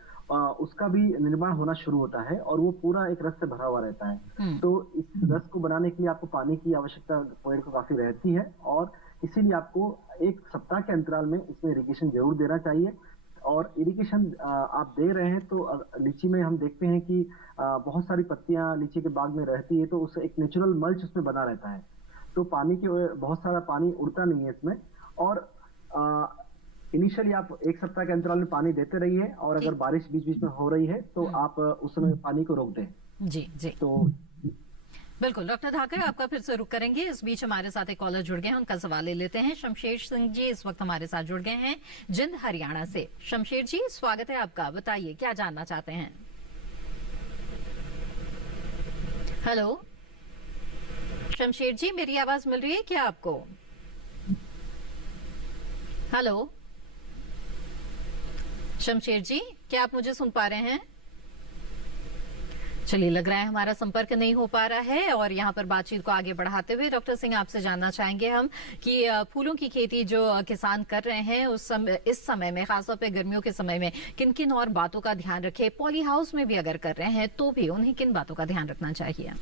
उसका भी निर्माण होना शुरू होता है और वो पूरा एक रस से भरा हुआ रहता है। तो इस रस को बनाने के लिए आपको पानी की आवश्यकता पेड़ को काफी रहती है और इसीलिए आपको 1 सप्ताह के अंतराल में इसमें इरिगेशन जरूर देना चाहिए। और इरिगेशन आप दे रहे हैं तो लीची में हम देखते हैं कि बहुत सारी पत्तियां लीची के बाग में रहती है, तो उससे एक नेचुरल मल्च उसमें बना रहता है, तो पानी के बहुत सारा पानी उड़ता नहीं है इसमें। और इनिशियली आप 1 सप्ताह के अंतराल में पानी देते रहिए और अगर बारिश बीच बीच में हो रही है तो आप उस समय पानी को रोक दें। जी जी, तो बिल्कुल डॉक्टर धाकड़, आपका फिर से रुक करेंगे। इस बीच हमारे साथ एक कॉलर जुड़ गए हैं, उनका सवाल ले लेते हैं। शमशेर सिंह जी इस वक्त हमारे साथ जुड़ गए हैं जिंद हरियाणा से। शमशेर जी, स्वागत है आपका, बताइए क्या जानना चाहते हैं? हेलो शमशेर जी, मेरी आवाज मिल रही है क्या आपको? हेलो शमशेर जी, क्या आप मुझे सुन पा रहे हैं? चलिए, लग रहा है हमारा संपर्क नहीं हो पा रहा है। और यहाँ पर बातचीत को आगे बढ़ाते हुए डॉक्टर सिंह, आपसे जानना चाहेंगे हम कि फूलों की खेती जो किसान कर रहे हैं इस समय में, खासतौर पे गर्मियों के समय में, किन किन और बातों का ध्यान रखें? पॉली हाउस में भी अगर कर रहे हैं तो भी उन्हें किन बातों का ध्यान रखना चाहिए?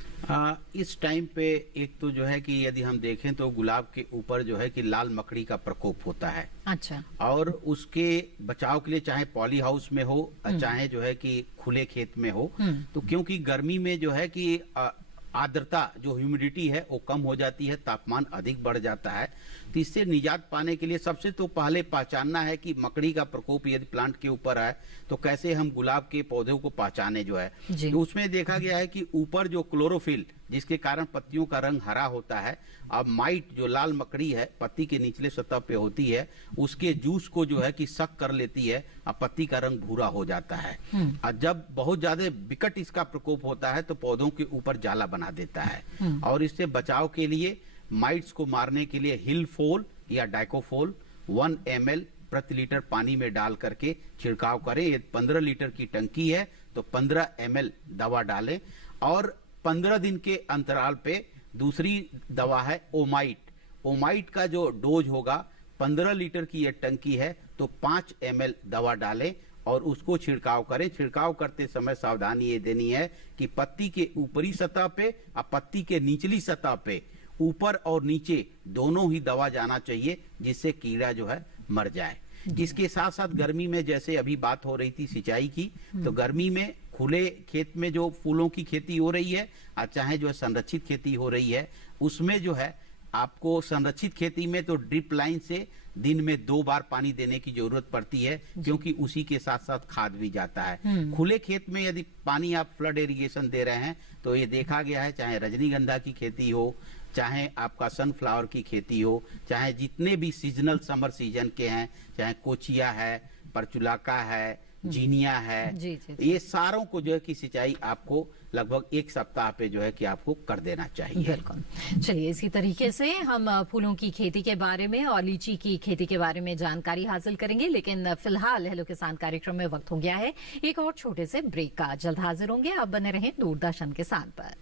इस टाइम पे एक तो जो है कि यदि हम देखें तो गुलाब के ऊपर जो है कि लाल मकड़ी का प्रकोप होता है। अच्छा। और उसके बचाव के लिए चाहे पॉली हाउस में हो, चाहे जो है कि खुले खेत में हो, तो क्योंकि गर्मी में जो है कि आर्द्रता, जो ह्यूमिडिटी है वो कम हो जाती है, तापमान अधिक बढ़ जाता है, तो इससे निजात पाने के लिए सबसे तो पहले पहचानना है कि मकड़ी का प्रकोप यदि प्लांट के ऊपर है तो कैसे हम गुलाब के पौधों को पहचाने जो है। तो उसमें देखा गया है कि ऊपर जो क्लोरोफिल, जिसके कारण पत्तियों का रंग हरा होता है, अब माइट जो लाल मकड़ी है पत्ती के निचले सतह पे होती है, उसके जूस को जो है कि सक कर लेती है, अब पत्ती का रंग भूरा हो जाता है। और जब बहुत ज्यादा विकट इसका प्रकोप होता है तो पौधों के ऊपर जाला बना देता है। और इससे बचाव के लिए माइट्स को मारने के लिए हिलफोल या डाइकोफोल 1 ml प्रति लीटर पानी में डाल करके छिड़काव करें। ये 15 लीटर की टंकी है तो 15 ml दवा डालें। और 15 दिन के अंतराल पे दूसरी दवा है ओमाइट। ओमाइट का जो डोज होगा, 15 लीटर की ये टंकी है तो 5 ml दवा डालें और उसको छिड़काव करें। छिड़काव करते समय सावधानी ये देनी है कि पत्ती के ऊपरी सतह पे और पत्ती के निचली सतह पे, ऊपर और नीचे दोनों ही दवा जाना चाहिए, जिससे कीड़ा जो है मर जाए। इसके साथ साथ गर्मी में, जैसे अभी बात हो रही थी सिंचाई की, तो गर्मी में खुले खेत में जो फूलों की खेती हो रही है और चाहे जो है संरक्षित खेती हो रही है, उसमें जो है आपको संरक्षित खेती में तो ड्रिप लाइन से दिन में 2 बार पानी देने की जरूरत पड़ती है, क्योंकि उसी के साथ साथ खाद भी जाता है। खुले खेत में यदि पानी आप फ्लड इरिगेशन दे रहे हैं तो ये देखा गया है, चाहे रजनीगंधा की खेती हो, चाहे आपका सनफ्लावर की खेती हो, चाहे जितने भी सीजनल समर सीजन के हैं, चाहे कोचिया है, परचुलाका है, जीनिया है, ये सारों को जो है कि सिंचाई आपको लगभग 1 सप्ताह पे जो है कि आपको कर देना चाहिए। बिल्कुल। चलिए, इसी तरीके से हम फूलों की खेती के बारे में और लीची की खेती के बारे में जानकारी हासिल करेंगे, लेकिन फिलहाल हेलो किसान कार्यक्रम में वक्त हो गया है एक और छोटे से ब्रेक का। जल्द हाजिर होंगे, आप बने रहें दूरदर्शन किसान पर।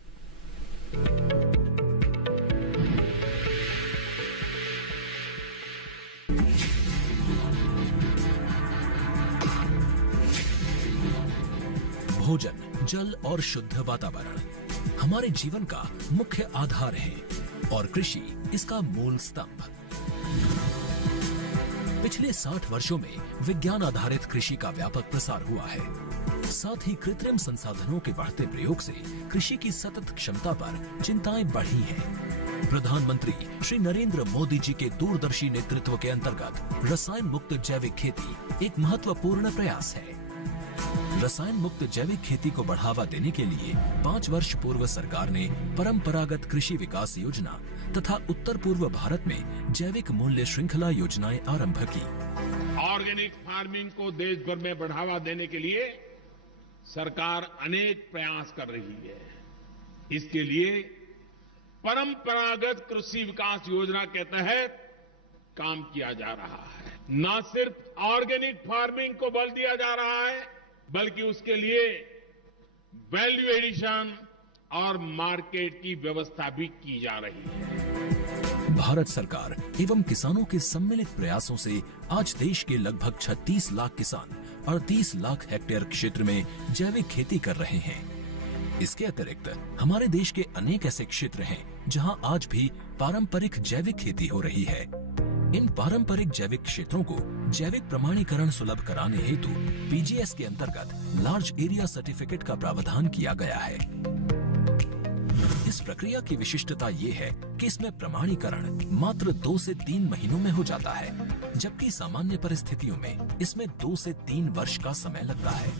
भोजन, जल और शुद्ध वातावरण हमारे जीवन का मुख्य आधार है और कृषि इसका मूल स्तंभ। पिछले 60 वर्षों में विज्ञान आधारित कृषि का व्यापक प्रसार हुआ है। साथ ही कृत्रिम संसाधनों के बढ़ते प्रयोग से कृषि की सतत क्षमता पर चिंताएं बढ़ी हैं। प्रधानमंत्री श्री नरेंद्र मोदी जी के दूरदर्शी नेतृत्व के अंतर्गत रसायन मुक्त जैविक खेती एक महत्वपूर्ण प्रयास है। रसायन मुक्त जैविक खेती को बढ़ावा देने के लिए 5 वर्ष पूर्व सरकार ने परंपरागत कृषि विकास योजना तथा उत्तर पूर्व भारत में जैविक मूल्य श्रृंखला योजनाएं आरंभ की। ऑर्गेनिक फार्मिंग को देश भर में बढ़ावा देने के लिए सरकार अनेक प्रयास कर रही है। इसके लिए परंपरागत कृषि विकास योजना के तहत काम किया जा रहा है। न सिर्फ ऑर्गेनिक फार्मिंग को बल दिया जा रहा है, बल्कि उसके लिए वैल्यू एडिशन और मार्केट की व्यवस्था भी की जा रही है। भारत सरकार एवं किसानों के सम्मिलित प्रयासों से आज देश के लगभग 36 लाख किसान 38 लाख हेक्टेयर क्षेत्र में जैविक खेती कर रहे हैं। इसके अतिरिक्त हमारे देश के अनेक ऐसे क्षेत्र हैं जहां आज भी पारंपरिक जैविक खेती हो रही है। इन पारंपरिक जैविक क्षेत्रों को जैविक प्रमाणीकरण सुलभ कराने हेतु पीजीएस के अंतर्गत लार्ज एरिया सर्टिफिकेट का प्रावधान किया गया है। इस प्रक्रिया की विशिष्टता ये है कि इसमें प्रमाणीकरण मात्र 2 से 3 महीनों में हो जाता है, जबकि सामान्य परिस्थितियों में इसमें 2 से 3 वर्ष का समय लगता है।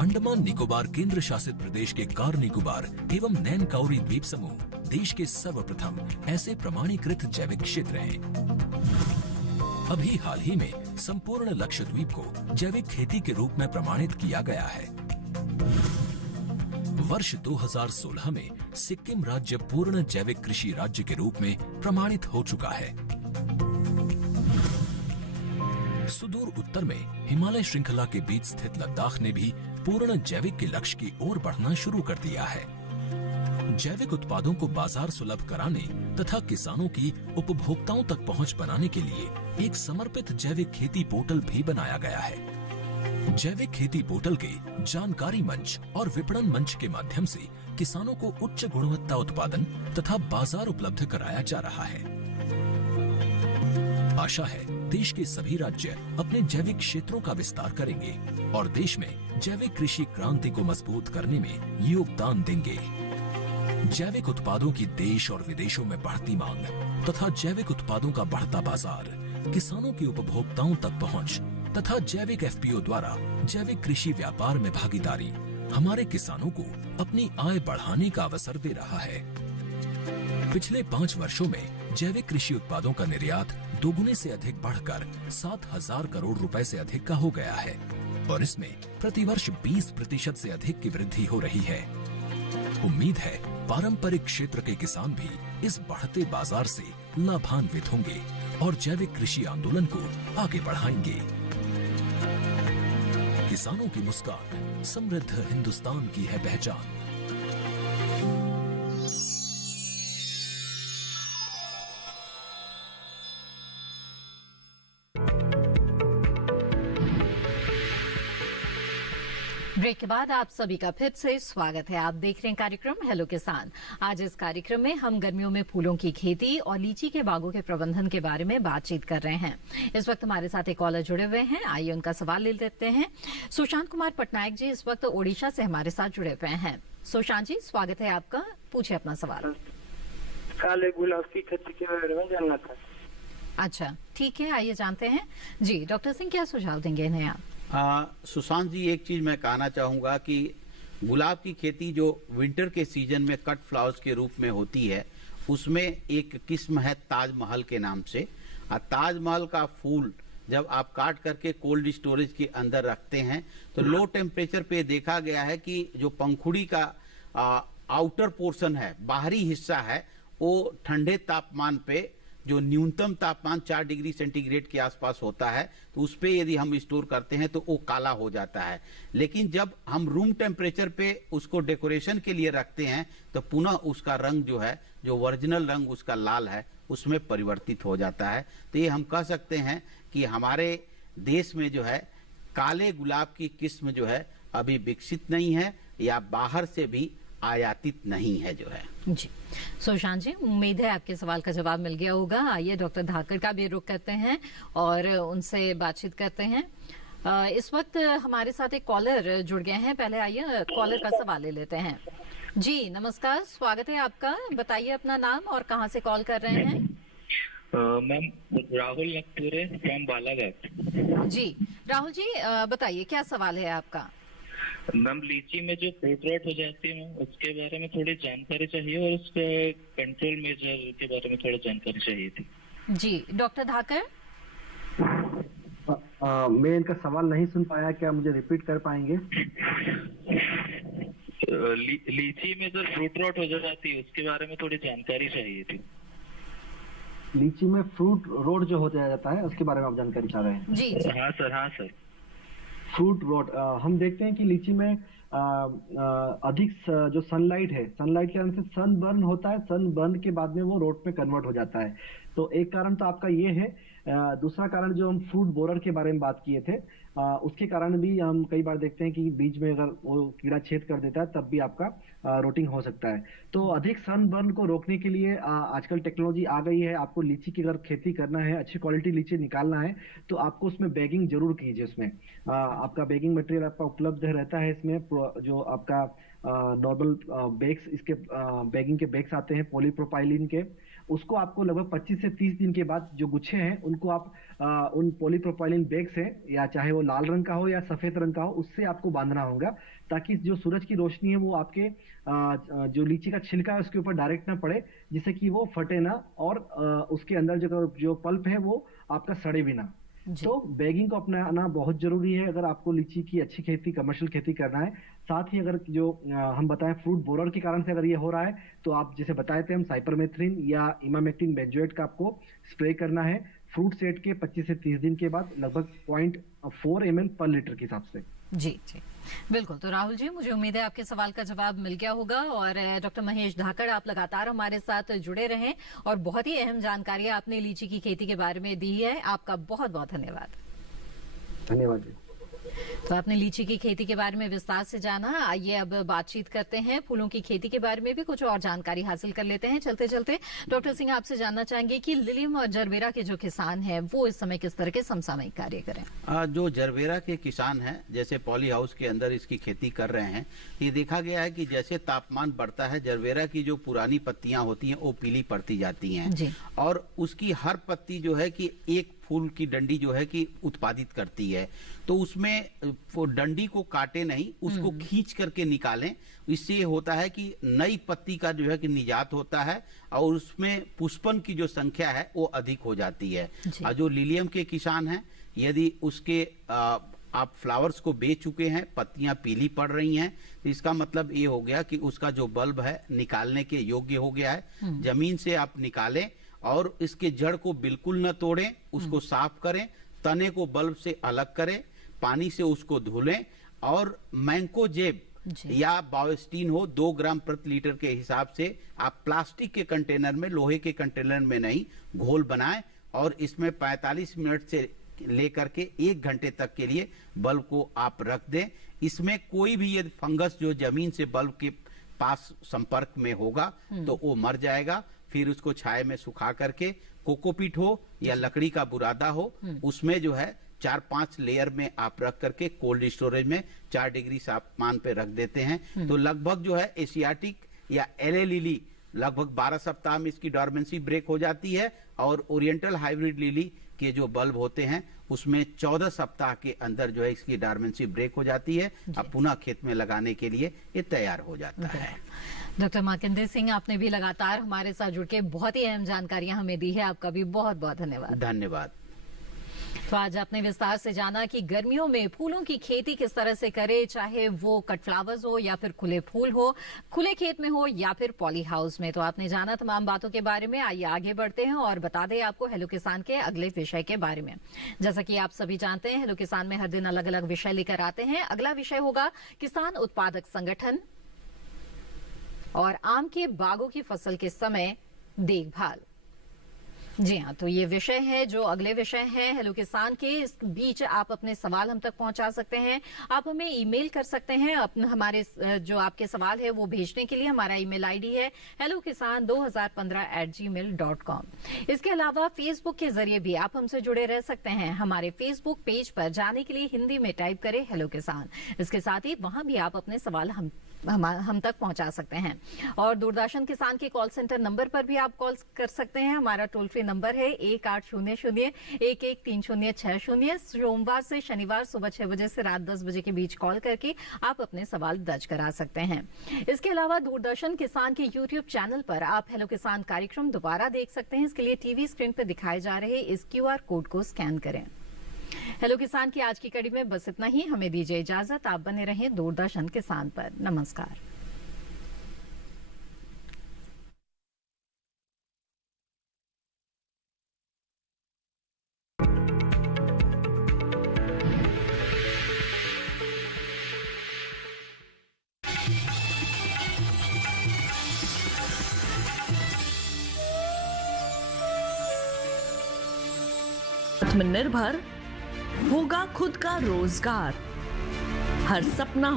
अंडमान निकोबार केंद्र शासित प्रदेश के कार निकोबार एवं नैन काउरी द्वीप समूह देश के सर्वप्रथम ऐसे प्रमाणीकृत जैविक क्षेत्र हैं। अभी हाल ही में संपूर्ण लक्षद्वीप को जैविक खेती के रूप में प्रमाणित किया गया है। वर्ष 2016 में सिक्किम राज्य पूर्ण जैविक कृषि राज्य के रूप में प्रमाणित हो चुका है। सुदूर उत्तर में हिमालय श्रृंखला के बीच स्थित लद्दाख ने भी पूर्ण जैविक के लक्ष्य की ओर बढ़ना शुरू कर दिया है। जैविक उत्पादों को बाजार सुलभ कराने तथा किसानों की उपभोक्ताओं तक पहुंच बनाने के लिए एक समर्पित जैविक खेती पोर्टल भी बनाया गया है। जैविक खेती पोर्टल के जानकारी मंच और विपणन मंच के माध्यम से किसानों को उच्च गुणवत्ता उत्पादन तथा बाजार उपलब्ध कराया जा रहा है। आशा है देश के सभी राज्य अपने जैविक क्षेत्रों का विस्तार करेंगे और देश में जैविक कृषि क्रांति को मजबूत करने में योगदान देंगे। जैविक उत्पादों की देश और विदेशों में बढ़ती मांग तथा जैविक उत्पादों का बढ़ता बाजार, किसानों की उपभोक्ताओं तक पहुंच तथा जैविक एफपीओ द्वारा जैविक कृषि व्यापार में भागीदारी हमारे किसानों को अपनी आय बढ़ाने का अवसर दे रहा है। पिछले 5 वर्षों में जैविक कृषि उत्पादों का निर्यात दोगुने से अधिक बढ़कर 7,000 करोड़ रुपए से अधिक का हो गया है और इसमें प्रतिवर्ष 20% से अधिक की वृद्धि हो रही है। उम्मीद है पारंपरिक क्षेत्र के किसान भी इस बढ़ते बाजार से लाभान्वित होंगे और जैविक कृषि आंदोलन को आगे बढ़ाएंगे। किसानों की मुस्कान समृद्ध हिंदुस्तान की है पहचान। ब्रेक के बाद आप सभी का फिर से स्वागत है। आप देख रहे हैं कार्यक्रम हेलो किसान। आज इस कार्यक्रम में हम गर्मियों में फूलों की खेती और लीची के बागों के प्रबंधन के बारे में बातचीत कर रहे हैं। इस वक्त हमारे साथ एक कॉलर जुड़े हुए हैं, आइए उनका सवाल ले लेते हैं। सुशांत कुमार पटनायक जी इस वक्त ओडिशा से हमारे साथ जुड़े हुए हैं। सुशांत जी स्वागत है आपका, पूछे अपना सवाल। काले गुलाब की खेती के बारे में जानना था। अच्छा ठीक है, आइए जानते हैं। जी डॉक्टर सिंह क्या सुझाव देंगे इन्हें आप? सुशांत जी एक चीज मैं कहना चाहूंगा कि गुलाब की खेती जो विंटर के सीजन में कट फ्लावर्स के रूप में होती है, उसमें एक किस्म है ताजमहल के नाम से। ताजमहल का फूल जब आप काट करके कोल्ड स्टोरेज के अंदर रखते हैं तो लो टेम्परेचर पे देखा गया है कि जो पंखुड़ी का आउटर पोर्शन है, बाहरी हिस्सा है, वो ठंडे तापमान पे जो न्यूनतम तापमान 4 डिग्री सेंटीग्रेड के आसपास होता है तो उस पे यदि हम स्टोर करते हैं तो वो काला हो जाता है। लेकिन जब हम रूम टेम्परेचर पे उसको डेकोरेशन के लिए रखते हैं तो पुनः उसका रंग जो है, जो ओरिजिनल रंग उसका लाल है, उसमें परिवर्तित हो जाता है। तो ये हम कह सकते हैं कि हमारे देश में जो है काले गुलाब की किस्म जो है अभी विकसित नहीं है या बाहर से भी आयातित नहीं है जो है। जी सुशांत जी, उम्मीद है आपके सवाल का जवाब मिल गया होगा। आइए डॉक्टर धाकर का भी रुख करते हैं और उनसे बातचीत करते हैं। इस वक्त हमारे साथ एक कॉलर जुड़ गए हैं, पहले आइए कॉलर का सवाल ले लेते हैं। जी नमस्कार, स्वागत है आपका, बताइए अपना नाम और कहाँ से कॉल कर रहे हैं? Ma'am Rahul Nakpure from Balaghat. जी राहुल जी बताइए क्या सवाल है आपका? मैम लीची में जो फ्रूट रॉट हो जाती है मैम, उसके बारे में थोड़ी जानकारी चाहिए और उसके कंट्रोल मेजर के बारे में थोड़ी जानकारी चाहिए थी। जी डॉक्टर धाकर। मैं इनका सवाल नहीं सुन पाया, क्या मुझे रिपीट कर पाएंगे? लीची में जो फ्रूट रॉट हो जाती है उसके बारे में थोड़ी जानकारी चाहिए थी। लीची में फ्रूट रोट जो हो जाता है उसके बारे में आप जानकारी चाह रहे हैं? जी हाँ सर, हाँ सर। फ्रूट रोट हम देखते हैं कि लीची में अधिक जो सनलाइट है, सनलाइट के कारण से सनबर्न होता है, सनबर्न के बाद में वो रोट में कन्वर्ट हो जाता है। तो एक कारण तो आपका ये है। दूसरा कारण जो हम फ्रूट बोरर के बारे में बात किए थे, उसके कारण भी हम कई बार देखते हैं कि बीज में अगर वो कीड़ा छेद कर देता है तब भी आपका रोटिंग हो सकता है। तो अधिक सनबर्न को रोकने के लिए आजकल टेक्नोलॉजी आ गई है। आपको लीची की अगर खेती करना है, अच्छी क्वालिटी लीची निकालना है, तो आपको उसमें बैगिंग जरूर कीजिए। उसमें आपका बैगिंग मटेरियल आपका उपलब्ध रहता है। इसमें जो आपका नॉर्मल बैग्स, इसके बैगिंग के बैग्स आते हैं पॉलीप्रोपाइलिन के, उसको आपको लगभग 25 से 30 दिन के बाद जो गुच्छे हैं उनको आप उन पॉलीप्रोपाइलिन बैग से, या चाहे वो लाल रंग का हो या सफेद रंग का हो, उससे आपको बांधना होगा, ताकि जो सूरज की रोशनी है वो आपके जो लीची का छिलका है उसके ऊपर डायरेक्ट ना पड़े, जिससे कि वो फटे ना और उसके अंदर जो पल्प है वो आपका सड़े भी ना। तो बैगिंग को अपनाना बहुत जरूरी है अगर आपको लीची की अच्छी खेती, कमर्शियल खेती करना है। साथ ही अगर जो हम बताएं फ्रूट बोरर के कारण से अगर ये हो रहा है, तो आप जैसे बताए थे हम साइपरमेथ्रिन या इमामेक्टिन बेंजोएट का आपको स्प्रे करना है फ्रूट सेट के 25 से 30 दिन के बाद, लगभग 0.4 ml पर लीटर के हिसाब से। जी जी बिल्कुल। तो राहुल जी, मुझे उम्मीद है आपके सवाल का जवाब मिल गया होगा। और डॉक्टर महेश धाकड़, आप लगातार हमारे साथ जुड़े रहें और बहुत ही अहम जानकारी आपने लीची की खेती के बारे में दी है। आपका बहुत बहुत धन्यवाद। धन्यवाद जी। तो आपने लीची की खेती के बारे में विस्तार से जाना। आइए अब बातचीत करते हैं फूलों की खेती के बारे में भी कुछ और जानकारी हासिल कर लेते हैं। चलते चलते डॉक्टर सिंह, आपसे जानना चाहेंगे कि लिलियम और जरबेरा के जो किसान हैं वो इस समय किस तरह के समसामयिक कार्य करें? जो जरबेरा के किसान हैं, जैसे पॉली हाउस के अंदर इसकी खेती कर रहे हैं, ये देखा गया है कि जैसे तापमान बढ़ता है, जरबेरा की जो पुरानी पत्तियां होती हैं वो पीली पड़ती जाती हैं और उसकी हर पत्ती जो है कि एक फूल की डंडी जो है कि उत्पादित करती है। तो उसमें वो डंडी को काटे नहीं, उसको खींच करके निकालें। इससे ये होता है कि नई पत्ती का जो है कि निजात होता है और उसमें पुष्पन की जो संख्या है वो अधिक हो जाती है। और जो लिलियम के किसान हैं, यदि उसके आप फ्लावर्स को बेच चुके हैं, पत्तियां पीली पड़ रही हैं, तो इसका मतलब ये हो गया कि उसका जो बल्ब है निकालने के योग्य हो गया है। जमीन से आप निकालें और इसके जड़ को बिल्कुल न तोड़ें, उसको साफ करें, तने को बल्ब से अलग करें, पानी से उसको धुलें और मैंकोजेब या बायोस्टीन हो 2 ग्राम प्रति लीटर के हिसाब से आप प्लास्टिक के कंटेनर में, लोहे के कंटेनर में नहीं, घोल बनाएं और इसमें 45 मिनट से लेकर के 1 घंटे तक के लिए बल्ब को आप रख दें। इसमें कोई भी यदि फंगस जो जमीन से बल्ब के पास संपर्क में होगा तो वो मर जाएगा। फिर उसको छाया में सुखा करके कोकोपीट हो या लकड़ी का बुरादा हो, उसमें जो है 4-5 लेयर में आप रख करके कोल्ड स्टोरेज में 4 डिग्री तापमान पे रख देते हैं। तो लगभग जो है एशियाटिक या एले लिली लगभग 12 सप्ताह में इसकी डॉर्मेंसी ब्रेक हो जाती है और ओरिएंटल हाइब्रिड लिली के जो बल्ब होते हैं उसमें 14 सप्ताह के अंदर जो है इसकी डॉर्मेंसी ब्रेक हो जाती है। अब पुनः खेत में लगाने के लिए ये तैयार हो जाता है। डॉक्टर मार्कंडेय सिंह, आपने भी लगातार हमारे साथ जुड़ के बहुत ही अहम जानकारियां हमें दी है। आपका भी बहुत बहुत धन्यवाद। धन्यवाद। तो आज आपने विस्तार से जाना कि गर्मियों में फूलों की खेती किस तरह से करें, चाहे वो कट फ्लावर्स हो या फिर खुले फूल हो, खुले खेत में हो या फिर पॉली हाउस में। तो आपने जाना तमाम बातों के बारे में। आइए आगे बढ़ते हैं और बता दें आपको हेलो किसान के अगले विषय के बारे में। जैसा कि आप सभी जानते हैं, हेलो किसान में हर दिन अलग अलग विषय लेकर आते हैं। अगला विषय होगा किसान उत्पादक संगठन और आम के बागों की फसल के समय देखभाल। जी हाँ, तो ये विषय है जो अगले विषय है हेलो किसान के। इस बीच आप अपने सवाल हम तक पहुंचा सकते हैं। आप हमें ईमेल कर सकते हैं हमारे जो आपके सवाल है वो भेजने के लिए। हमारा ईमेल आईडी है hellokisan2015@gmail.com। इसके अलावा फेसबुक के जरिए भी आप हमसे जुड़े रह सकते हैं। हमारे फेसबुक पेज पर जाने के लिए हिंदी में टाइप करें हेलो किसान। इसके साथ ही वहां भी आप अपने सवाल हम हम तक पहुंचा सकते हैं। और दूरदर्शन किसान के कॉल सेंटर नंबर पर भी आप कॉल कर सकते हैं। हमारा टोल फ्री नंबर है 1800-113060। सोमवार से शनिवार सुबह 6 बजे से रात 10 बजे के बीच कॉल करके आप अपने सवाल दर्ज करा सकते हैं। इसके अलावा दूरदर्शन किसान के यूट्यूब चैनल पर आप हेलो किसान कार्यक्रम दोबारा देख सकते हैं। इसके लिए टीवी स्क्रीन पर दिखाए जा रहे इस QR कोड को स्कैन करें। हेलो किसान की आज की कड़ी में बस इतना ही। हमें दीजिए इजाजत। आप बने रहें दूरदर्शन किसान पर। नमस्कार। आत्मनिर्भर होगा खुद का रोजगार, हर सपना